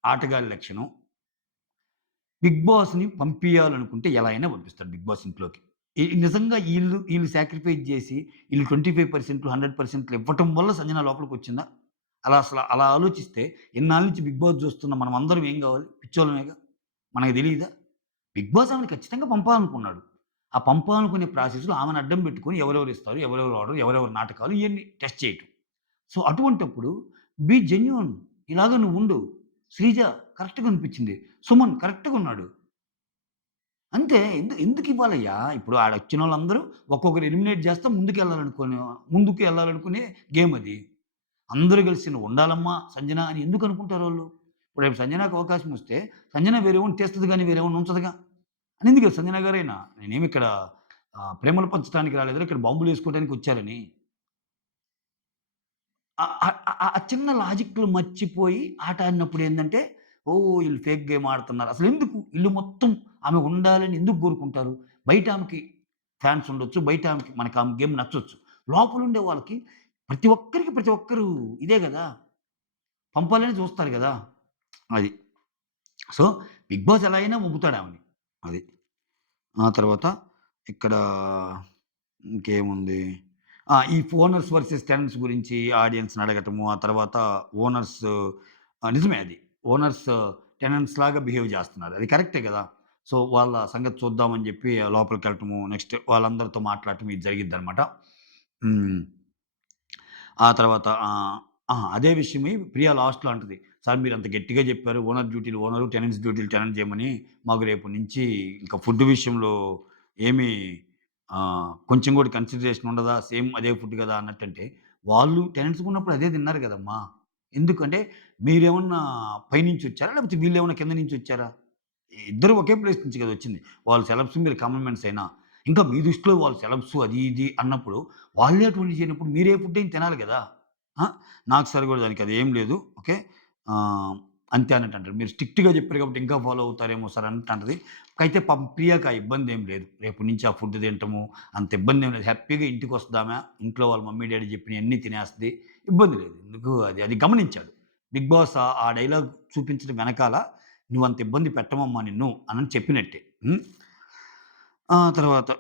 ఆటగాడి లక్షణం. 'బిగ్ బాస్‌ని' పంపియాలనుకుంటే ఎలా అయినా పంపిస్తాడు 'బిగ్ బాస్' ఇంట్లోకి. నిజంగా ఈళ్ళు సాక్రిఫైస్ జేసి ఈళ్ళు 25% 100% ఇవ్వటం వల్ల సంజన లోపలికొచ్చిందా? అలా ఆలోచిస్తే ఇన్నాళ్ళ నుంచి 'బిగ్ బాస్' జూస్తున్న మనమందరం ఏం గావాలి? పిచ్చోళ్ళమేగా! మనకు తెలీదా? 'బిగ్ బాస్' ఆమెని ఖచ్చితంగా పంపాలనుకున్నాడు. ఆ పంపాలనుకునే ప్రాసెస్‌లో ఆమెను అడ్డం బెట్టుకొని ఎవరెవరు ఇస్తారు? ఎవరెవరు రావడం? ఎవరెవరు నాటకాలు ఇయన్నీ టెస్ట్ చేయటం. సో, అటువంటప్పుడు బీ జెన్యూన్. ఇలాగ నువ్వుండు. శ్రీజ కరెక్ట్‌గా అనిపించింది. సుమన్ కరెక్ట్‌గున్నాడు. అంతే. ఎందుకివ్వాలయ్యా? ఇప్పుడు ఆడొచ్చినోళ్ళందరూ ఒక్కొక్కరు ఎలిమినేట్ చేస్తా ముందుకు ఎళ్ళాలనుకునే గేమ్ అది. అందరూ కలిసి "నువ్వుండాలమ్మా సంజన" అని ఎందుకనుకుంటారోళ్ళు? ఇప్పుడు రేపు సంజనకి అవకాశం వస్తే, సంజన వేరేవాడిని తీస్తది గానీ, వేరేవాడిని ఉంచదుగా. అనింది కదా సంజన గారైనా. నేనేమిక్కడ ప్రేమలు పంచడానికి రాలేదురా, ఇక్కడ బాంబులేసుకోవడానికి వచ్చారని. ఆ చిన్న లాజిక్‌లు మర్చిపోయి ఆట ఆడినప్పుడేందంటే, ఓహ్! ఈళ్ళు ఫేక్ గేమ్ ఆడుతున్నారు. అసలెందుకు? ఈళ్ళు మొత్తం ఆమె ఉండాలని ఎందుకు కోరుకుంటారు? బయట ఆమెకి ఫ్యాన్స్ ఉండొచ్చు. బయట మనకి ఆమె గేమ్ నచ్చొచ్చు. లోపలుండే వాళ్ళకి ప్రతి ఒక్కరు ఇదే గదా! పంపాలని చూస్తారు గదా! అది. సో, 'బిగ్ బాస్' ఎలా అయినా మొగ్గుతాడామెని. అది. ఆ తర్వాత ఇక్కడ ఇంకేముంది? ఈ ఓనర్స్ వర్సెస్ టెనెంట్స్ గురించి ఆడియన్స్‌ని అడగటము. ఆ తర్వాత ఓనర్స్ నిజమే అది. ఓనర్స్ టెనెంట్స్‌లాగా బిహేవ్ జేస్తున్నారు. అది కరెక్టే గదా! సో, వాళ్ళ సంగతి చూద్దామని జెప్పి లోపలికెళ్ళటము, నెక్స్ట్ వాళ్ళందరితో మాట్లాడటం ఇది జరిగిద్దనమాట. హ్మ్. ఆ తర్వాత అదే విషయమై ప్రియ లాస్ట్‌లో అంటది. "సార్ మీరంత గట్టిగా జెప్పారు. ఓనర్ డ్యూటీలు ఓనరు, టెనెంట్స్ డ్యూటీలు టెనెంట్ జేయమని. మాకు రేపటి నుంచి ఇంకా ఫుడ్ విషయంలో ఏమి కొంచెం గూడా కన్సిడరేషన్ ఉండదా? సేమ్ అదే ఫుడ్ గదా!" అన్నట్టంటే, వాళ్ళు టెనెంట్స్‌గా ఉన్నప్పుడు అదే తిన్నారు గదమ్మా! ఎందుకంటే మీరేమన్నా పైనుంచొచ్చారా? లేకపోతే వీళ్ళేమన్నా కింద నుంచొచ్చారా? ఇద్దరు ఒకే ప్లేస్ నుంచి గదా! వచ్చింది. వాళ్ళు సెలబ్స్, మీరు కామన్ మాన్స్ అయినా. ఇంకా మీ దృష్టిలో వాళ్ళు సెలబ్స్ అది ఇది అన్నప్పుడు, వాళ్ళే అటువంటివి చేయనప్పుడు మీరే ఫుడ్ అయినా తినాలి గదా! ఆ! నాకు సరిగూడదానికి అదేం లేదు. ఓకే. ఆహ్, అంతే అన్నట్టంటారు. మీరు స్ట్రిక్ట్‌గా చెప్పారు కాబట్టి ఇంకా ఫాలో అవుతారేమో సార్ అన్నట్టు అంటది. అయితే పాపం ప్రియాకి ఆ ఇబ్బందేం లేదు. రేపటి నుంచి ఆ ఫుడ్ తినటము అంత ఇబ్బందేం లేదు. హ్యాపీగా ఇంటికొస్తదామె. ఇంట్లో వాళ్ళ మమ్మీ, డ్యాడీ చెప్పినయన్నీ తినేస్తది. ఇబ్బంది లేదు. ఎందుకు అది గమనించాడు. బిగ్ బాస్ ఆ డైలాగ్ చూపించడం వెనకాల "నువ్వంత ఇబ్బంది పెట్టమమ్మా నిన్ను" అని చెప్పినట్టే. హ్మ్. తర్వాత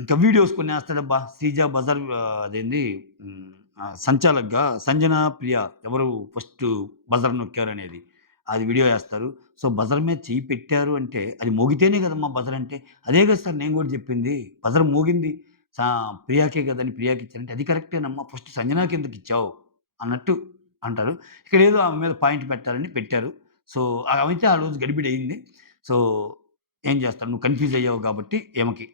ఇంకా వీడియోస్ కొన్నేస్తాడబ్బా. 'శ్రీజ బజార్' అదేంది హ్మ్. సంచాలక్‌గా 'సంజన ప్రియ' ఎవరు ఫస్టు బజర్ నొక్కారనేది. అది వీడియో ఏస్తారు. సో, బజర్ మీద చెయ్యి పెట్టారు అంటే, అది మోగితేనే కదమ్మా బజర్ అంటే. అదే కదా సార్ నేను గూడా జెప్పింది. బజర్ మోగింది. సా ప్రియాకే గదని ప్రియాకిచ్చారంటే, అది కరెక్టేనమ్మా. ఫస్ట్ సంజనాకెందుకిచ్చావు అన్నట్టు అంటారు. ఇక్కడేదో ఆమె మీద పాయింట్ పెట్టాలని పెట్టారు. సో, అవైతే ఆ రోజు గడిబిడయింది. సో, ఏం జేస్తాం? నువ్వు కన్‌ఫ్యూజ్ అయ్యావు గాబట్టి ఈమెకి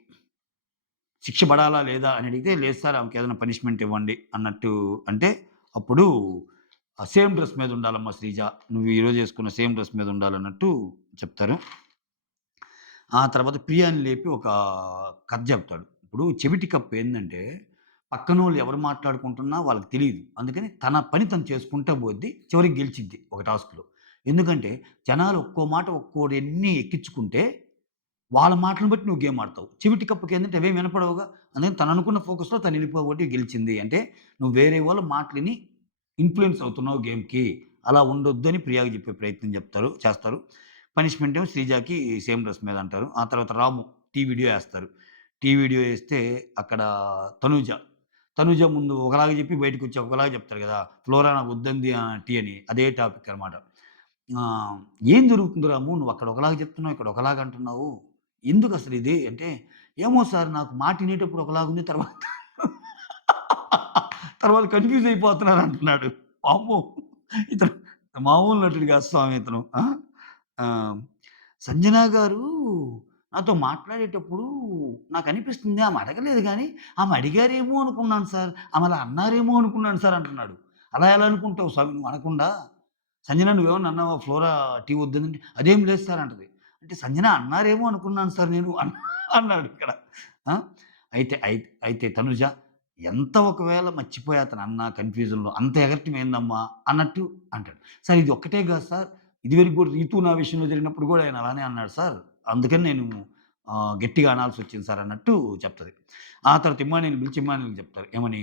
శిక్ష పడాలా లేదా అని అడిగితే, లేదు సార్ ఆమెకేదైనా పనిష్మెంట్ ఇవ్వండి అన్నట్టు అంటే, అప్పుడు సేమ్ డ్రెస్ మీద ఉండాలమ్మా శ్రీజ. నువ్వు ఈరోజు యేసుకున్న సేమ్ డ్రెస్ మీద ఉండాలన్నట్టు చెప్తారు. ఆ తర్వాత ప్రియాని లేపి ఒక కథ చెప్తాడు. ఇప్పుడు చెవిటి కప్పు ఏందంటే, పక్కనోళ్ళు ఎవరు మాట్లాడుకుంటున్నా వాళ్ళకి తెలీదు. అందుకని తన పని తను చేసుకుంటా పోద్ది. చివరికి గెలిచిద్ది ఒక టాస్క్‌లో. ఎందుకంటే, జనాలు ఒక్కో మాట ఒక్కోడెన్ని ఎక్కించుకుంటే వాళ్ళ మాటలను బట్టి నువ్వు గేమ్ ఆడతావు. చెవిటి కప్పుకేందంటే అవేం వినపడవుగా. అందుకని తననుకున్న ఫోకస్‌లో తను ఎళ్ళిపోబట్టి గెలిచింది. అంటే నువ్వు వేరే వాళ్ళ మాటలిని ఇన్‌ఫ్లూయెన్స్ అవుతున్నావు గేమ్‌కి. అలా ఉండొద్దని ప్రియాకి చెప్పే ప్రయత్నం చేస్తారు. పనిష్మెంట్ ఏమో శ్రీజాకి సేమ్ డ్రెస్ మీద అంటారు. ఆ తర్వాత రాము టీ వీడియో ఏస్తారు. టీ వీడియో ఏస్తే అక్కడ తనూజ, తనూజ ముందు ఒకలాగా చెప్పి బయటకొచ్చి ఒకలాగా చెప్తారు గదా! ఫ్లోరా నాకొద్దంది టీ అని. అదే టాపిక్ అనమాట. ఆ! "ఏం జరుగుతుంది రాము? నువ్వక్కడ ఒకలాగా చెప్తున్నావు, ఇక్కడ ఒకలాగా అంటున్నావు. ఎందుకసలిది?" అంటే, "ఏమో సార్ నాకు మాట ఇనేటప్పుడు ఒకలాగుంది. తర్వాత కన్‌ఫ్యూజ్ అయిపోతున్నానంటున్నాడు." వామ్మో! ఇతను మామూలు నటుడు కాదు స్వామి ఇతను. ఆ! ఆహ్, సంజన గారు నాతో మాట్లాడేటప్పుడు నాకనిపిస్తుంది ఆమె అడగలేదు గానీ, ఆమె అడిగారేమో అనుకున్నాను సార్. ఆమె అలా అన్నారేమో అనుకున్నాను సార్ అంటున్నాడు. అలా ఎలా అనుకుంటావు స్వామి నువ్వు అనకుండా? సంజన నువ్వేమన్నా అన్నావా? ఫ్లోరా టీ వద్దందంటే, అదేం లేదు సార్ అంటది. అంటే సంజన అన్నారేమో అనుకున్నాను సార్ నేను అన్నాడు ఇక్కడ. ఆ! అయితే తనుజ ఎంత ఒకవేళ మర్చిపోయి అతనన్నా కన్‌ఫ్యూజన్‌లో అంత ఎగరటం ఏందమ్మా అన్నట్టు అంటాడు. సార్ ఇది ఒక్కటే కాదు సార్. ఇదివరకు కూడా రీతు నా విషయంలో జరిగినప్పుడు కూడా ఆయన అలానే అన్నాడు సార్. అందుకని నేను గట్టిగా అనాల్సొచ్చింది సార్ అన్నట్టు చెప్తది. ఆ తర్వాత ఇమ్మానుయేల్‌ని పిలిచి ఇమ్మానుయేల్‌కి చెప్తారు. ఏమని?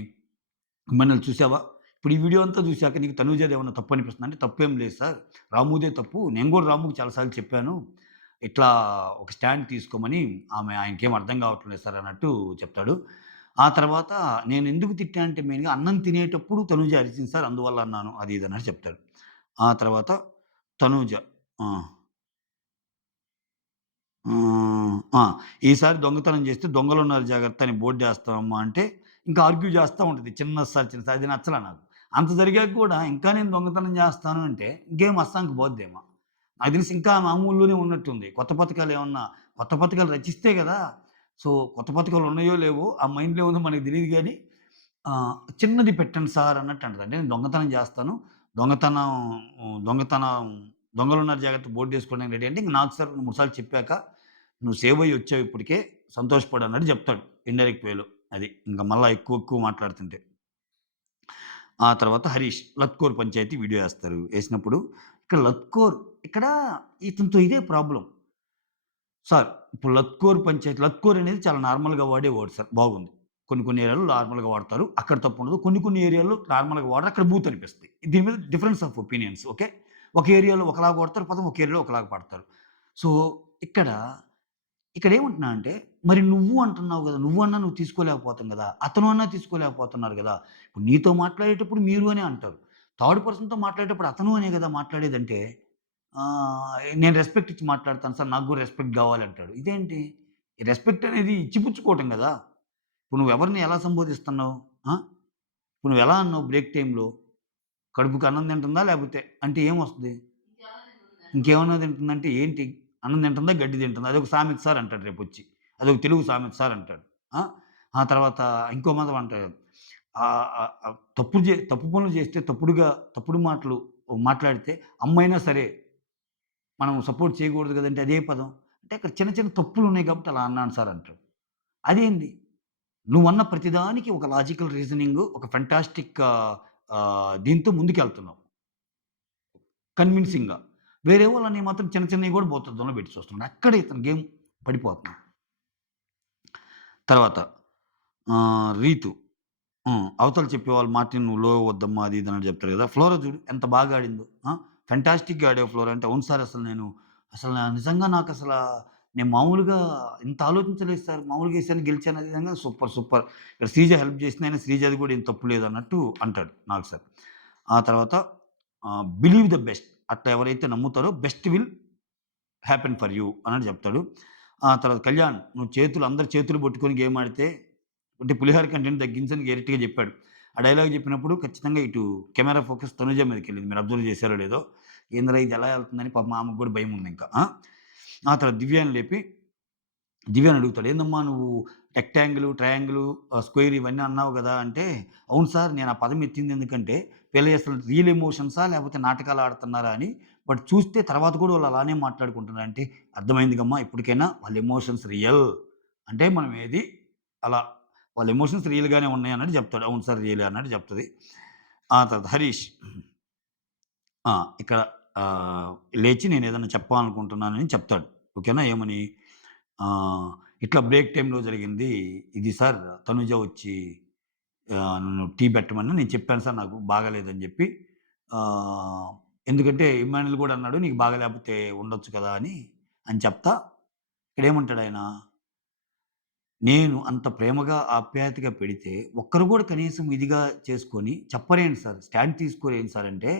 "ఇమ్మానుయేల్ చూసావా? ఇప్పుడు ఈ వీడియో అంతా చూసాక నీకు తనూజది ఏమన్నా తప్పు అనిపిస్తుందా?" అంటే తప్పేం లేదు సార్. రాముదే తప్పు. నేను కూడా రాముకి చాలా సార్లు చెప్పాను. ఇట్లా ఒక స్టాండ్ తీసుకోమని ఆయనకేం అర్థం కావట్లేదు సార్ అన్నట్టు చెప్తాడు. ఆ తర్వాత నేనెందుకు తిట్టా అంటే మెయిన్‌గా అన్నం తినేటప్పుడు తనూజ అరిచింది సార్ అందువల్ల అన్నాను. అది ఇది అన్నట్టు చెప్తాడు. ఆ తర్వాత తనూజ ఆ! ఆ! ఈసారి దొంగతనం చేస్తే దొంగలున్నారు జాగ్రత్త అని బోర్డేస్తామమ్మా అంటే, ఇంకా ఆర్గ్యూ చేస్తా ఉంటది. చిన్న సారి అది నచ్చలా నాకు. అంత జరిగాక కూడా ఇంకా నేను దొంగతనం చేస్తాను అంటే ఇంకేం అస్సాంకి పోద్దేమో. నాకు తెలిసి ఇంకా మామూలులోనే ఉన్నట్టుంది. కొత్త పథకాలు రచిస్తే గదా! సో, కొత్త పథకాలు ఉన్నాయో లేవో ఆ మైండ్‌లో ఏముందో మనకు తెలీదు గానీ చిన్నది పెట్టండి సార్ అన్నట్టు అంటది. అంటే నేను దొంగతనం చేస్తాను. దొంగతనం దొంగతనం దొంగలున్నారు జాగ్రత్త బోర్డేసుకోవడానికి రెడీ అంటే ఇంక నాకు సార్ 2, 3 సార్లు చెప్పాక నువ్వు సేవ్ అయ్యి వచ్చావు ఇప్పటికే సంతోషపడు అన్నట్టు చెప్తాడు. ఇండైరెక్ట్ వేలో. అది. ఇంక మళ్ళా ఎక్కువ మాట్లాడుతుంటే. ఆ తర్వాత హరీష్ లత్కోర్ పంచాయతీ వీడియో ఏస్తారు. ఏసినప్పుడు ఇక్కడ ఇక్కడ ఇతనితో ఇదే ప్రాబ్లమ్. సార్ ఇప్పుడు లత్కోర్ అనేది చాలా నార్మల్‌గా వాడే వర్డ్ సార్. బాగుంది. కొన్ని ఏరియాలో నార్మల్‌గా వాడతారు. అక్కడ తప్పుండదు. కొన్ని ఏరియాల్లో నార్మల్‌గా వాడరు. అక్కడ బూత్ అనిపిస్తాయి. దీని మీద డిఫరెన్స్ ఆఫ్ ఒపీనియన్స్ ఓకే. ఒక ఏరియాలో ఒకలాగా వాడతారు పదం, ఒక ఏరియాలో ఒకలాగా పాడతారు. సో, ఇక్కడ ఇక్కడేమంటున్నా అంటే, మరి నువ్వు అంటున్నావు గదా! నువ్వు తీసుకోలేకపోతాం గదా! అతను అన్నా తీసుకోలేకపోతున్నారు గదా! ఇప్పుడు నీతో మాట్లాడేటప్పుడు మీరు అనే అంటారు. థర్డ్ పర్సన్‌తో మాట్లాడేటప్పుడు అతను అనే గదా మాట్లాడేదంటే, నేను రెస్పెక్ట్ ఇచ్చి మాట్లాడతాను సార్. నాకు గూడా రెస్పెక్ట్ గావాలంటాడు. ఇదేంటి? ఈ రెస్పెక్ట్ అనేది ఇచ్చిపుచ్చుకోవటం గదా! ఇప్పుడు నువ్వెవరిని ఎలా సంబోధిస్తున్నావు? ఆ! ఇప్పుడు నువ్వెలా అన్నావు బ్రేక్ టైమ్‌లో? కడుపుకి అన్నం తింటుందా? లేపోతే అంటే ఏమొస్తది? ఇంకేమన్నా తింటుందంటే ఏంటి? అన్నం తింటుందా? గడ్డి తింటుందా? అదొక సామెత సార్ అంటాడు రేపొచ్చి. అదొక తెలుగు సామెత సార్ అంటాడు. ఆ! ఆ తర్వాత ఇంకో మాటం అంటాడు. తప్పు పనులు చేస్తే తప్పుడు మాటలు మాట్లాడితే అమ్మైనా సరే మనం సపోర్ట్ చేయకూడదు గదంటే అదే పదం. అంటే అక్కడ చిన్న తప్పులున్నాయి కాబట్టి అలా అన్నాను సార్ అంటాడు. అదేంది? నువ్వన్న ప్రతిదానికి ఒక లాజికల్ రీజనింగు, ఒక ఫెంటాస్టిక్ దీంతో ముందుకెళ్తున్నావు. కన్విన్సింగ్‌గా. వేరే వాళ్ళని మాత్రం చిన్నయి గూడా భూతద్దంలో పెట్టి చూస్తున్నాడు. అక్కడే ఇతను గేమ్ పడిపోతున్నాడు. తర్వాత రీతు. అవతల చెప్పేవాళ్ళు మాట నువ్వు లో వద్దమ్మా అది ఇది అని చెప్తారు కదా! ఫ్లోరా చూడు ఎంత బాగా ఆడిందో. ఫెంటాస్టిక్‌గా ఆడావు ఫ్లోరా అంటే, అవును సార్ నిజంగా నేను మామూలుగా ఇంత ఆలోచించలేదు సార్. మామూలుగా ఎసాను గెలిచాను అది ఇది సూపర్. ఇక్కడ శ్రీజ హెల్ప్ చేసింది. అయినా శ్రీజది కూడా ఏం తప్పు లేదన్నట్టు అంటాడు నాకు సార్. ఆ తర్వాత బిలీవ్ ద బెస్ట్. అట్లా ఎవరైతే నమ్ముతారో best will happen for you అన్నట్టు చెప్తాడు. ఆ తర్వాత కళ్యాణ్ నువ్వు అందరి చేతులు పట్టుకొని గేమ్ ఆడితే అంటే పులిహోర కంటెంట్ తగ్గించని గట్టిగా చెప్పాడు. ఆ డైలాగ్ చెప్పినప్పుడు ఖచ్చితంగా ఇటు కెమెరా ఫోకస్ తనుజ మీదకెళ్ళింది. మీరు అబ్జర్వ్ చేశారో లేదో? ఏందిరా ఇది ఎలా ఎళ్తుందని పాపం ఆమెకు గూడా భయముందింక. ఆ తర్వాత దివ్యాని లేపి దివ్యాని అడుగుతాడు. "ఏందమ్మా నువ్వు రెక్టాంగిల్, ట్రయాంగిల్, స్క్వేర్ ఇవన్నీ అన్నావు గదా!" అంటే, "అవును సార్ నేను ఆ పదం ఎత్తింది ఎందుకంటే వీళ్ళయి అసలు రియల్ ఎమోషన్సా? లేకపోతే నాటకాలు ఆడుతున్నారా అని. బట్ చూస్తే తర్వాత కూడా వాళ్ళు అలానే మాట్లాడుకుంటున్నారు." అంటే, "అర్థమైంది గమ్మా ఇప్పటికైనా వాళ్ళ ఎమోషన్స్ రియల్. అంటే మనం ఏది అలా వాళ్ళ ఎమోషన్స్ రియల్‌గానే ఉన్నాయి" అన్నట్టు చెప్తాడు. "అవును సార్ రియలే" అన్నట్టు చెప్తది. ఆ తర్వాత హరీష్ ఆ! ఇక్కడ ఆహ్, లేచి నేనేదన్నా చెప్పాలనుకుంటున్నానని చెప్తాడు. ఓకేనా? ఏమని? ఆహ్, ఇట్లా బ్రేక్ టైమ్‌లో జరిగింది. ఇది సార్ తనుజ వచ్చి నన్ను టీ పెట్టమని నేను చెప్పాను సార్ నాకు బాగాలేదని జెప్పి. ఆహ్, ఎందుకంటే ఇమ్మానుయేల్ గూడా అన్నాడు నీకు బాగాలేకపోతే ఉండొచ్చు కదా! అని చెప్తా ఇక్కడేమంటాడాయన నేను అంత ప్రేమగా, ఆప్యాయతగా పెడితే, ఒక్కరు గూడా కనీసం ఇదిగా చేసుకొని చెప్పరేంటి సార్? స్టాండ్ తీసుకోరేంటి సార్ అంటే,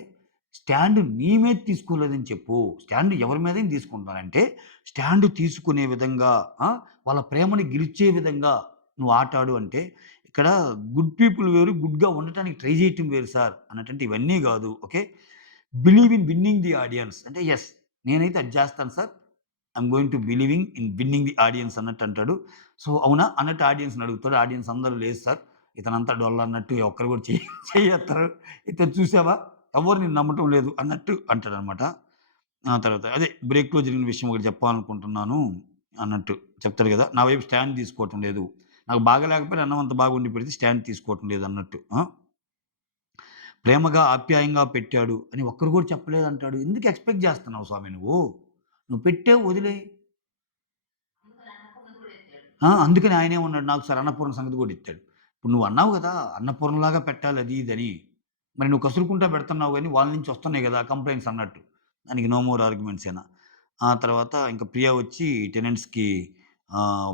స్టాండ్ నీ మీద తీసుకోలేదని చెప్పు. స్టాండ్ ఎవరి మీదైనా తీసుకుంటున్నానంటే, స్టాండ్ తీసుకునే విధంగా ఆ! వాళ్ళ ప్రేమని గెలిచే విధంగా నువ్వు ఆట ఆడు అంటే, ఇక్కడ గుడ్ పీపుల్ వేరు, గుడ్‌గా ఉండటానికి ట్రై చేయటం వేరు సార్ అన్నట్టంటే ఇవన్నీ గాదు. Okay. Believe in winnowing the audience అంటే యెస్. నేనైతే అది జేస్తాను sir. I'm going to believing in winnowing the audience అన్నట్టు అంటాడు. సో, అవునా? అన్నట్టు ఆడియన్స్‌ని అడుగుతాడు. ఆడియన్స్ అందరూ లేదు సార్. ఇతనంతా డొల్ల అన్నట్టు ఒక్కరు కూడా చెయ్యెత్తరు. ఇతను చూసావా? ఎవ్వరు నిన్ను నమ్మటం లేదు అన్నట్టు అంటాడనమాట. ఆ తర్వాత అదే బ్రేక్‌లో జరిగిన విషయం ఒకటి చెప్పాలనుకుంటున్నాను అన్నట్టు చెప్తాడు గదా! నా వైపు స్టాండ్ తీసుకోవటం లేదు. నాకు బాగా లేకపోయినా అన్నం అంత బాగా వండి పెడితే స్టాండ్ తీసుకోవటం లేదన్నట్టు. ప్రేమగా, ఆప్యాయంగా పెట్టాడు అని ఒక్కరు కూడా చెప్పలేదంటాడు. ఎందుకు ఎక్స్‌పెక్ట్ జేస్తున్నావు స్వామి నువ్వు? నువ్వు పెట్టావు వదిలేయి. అందుకని ఆయనేమన్నాడు, నాకు సార్ అన్నపూర్ణ సంగతి కూడా ఎత్తాడు. ఇప్పుడు నువ్వు అన్నావు గదా! అన్నపూర్ణలాగా పెట్టాలి అది ఇదని. మరి నువ్వు కసురుకుంటా పెడుతున్నావు గానీ, వాళ్ళ నుంచి వస్తున్నాయి గదా! కంప్లెయింట్స్ అన్నట్టు. దానికి నో మోర్ ఆర్గ్యుమెంట్సేనా. ఆ తర్వాత ఇంక ప్రియా వచ్చి టెనెంట్స్‌కి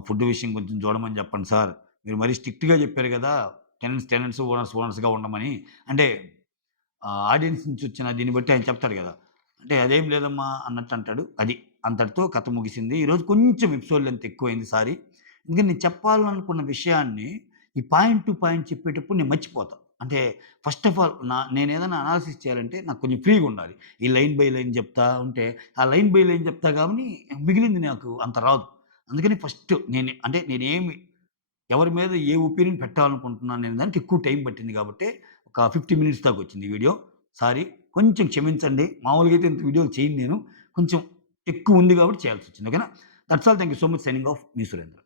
ఫుడ్ విషయం కొంచెం చూడమని చెప్పండి సార్. మీరు మరీ స్ట్రిక్ట్‌గా చెప్పారు గదా! టెనెంట్స్, ఓనర్స్‌గా ఉండమని. అంటే ఆడియన్స్ నుంచి వచ్చిన దీన్ని బట్టి ఆయన చెప్తాడు గదా! అంటే అదేం లేదమ్మా అన్నట్టు అంటాడు. అది. అంతటితో కథ ముగిసింది. ఈరోజు కొంచెం ఎపిసోడ్ లెంత్ ఎక్కువైంది సారీ. ఎందుకంటే నేను చెప్పాలనుకున్న విషయాన్ని ఈ పాయింట్ టు పాయింట్ చెప్పేటప్పుడు నేను మర్చిపోతా. అంటే ఫస్ట్ ఆఫ్ ఆల్ నేనేదైనా అనాలిసిస్ చేయాలంటే నాకు కొంచెం ఫ్రీగా ఉండాలి. ఈ లైన్ బై లైన్ చెప్తా ఉంటే, ఆ లైన్ బై లైన్ చెప్తా గానీ మిగిలింది నాకు అంత రాదు. అందుకని ఫస్ట్ నేనేమి ఎవరి మీద ఏ ఒపీనియన్ పెట్టాలనుకుంటున్నాను అనే దానికి ఎక్కువ టైం పట్టింది గాబట్టే, ఒక 50 మినిట్స్ దాకొచ్చింది ఈ వీడియో. సారీ. కొంచెం క్షమించండి. మామూలుగా అయితే ఇంత వీడియోలు చేయను నేను. కొంచెం ఎక్కువ ఉంది గాబట్టి చేయాల్సొచ్చింది. ఓకేనా? That's all. Thank you so much. Signing off. Me Surendra.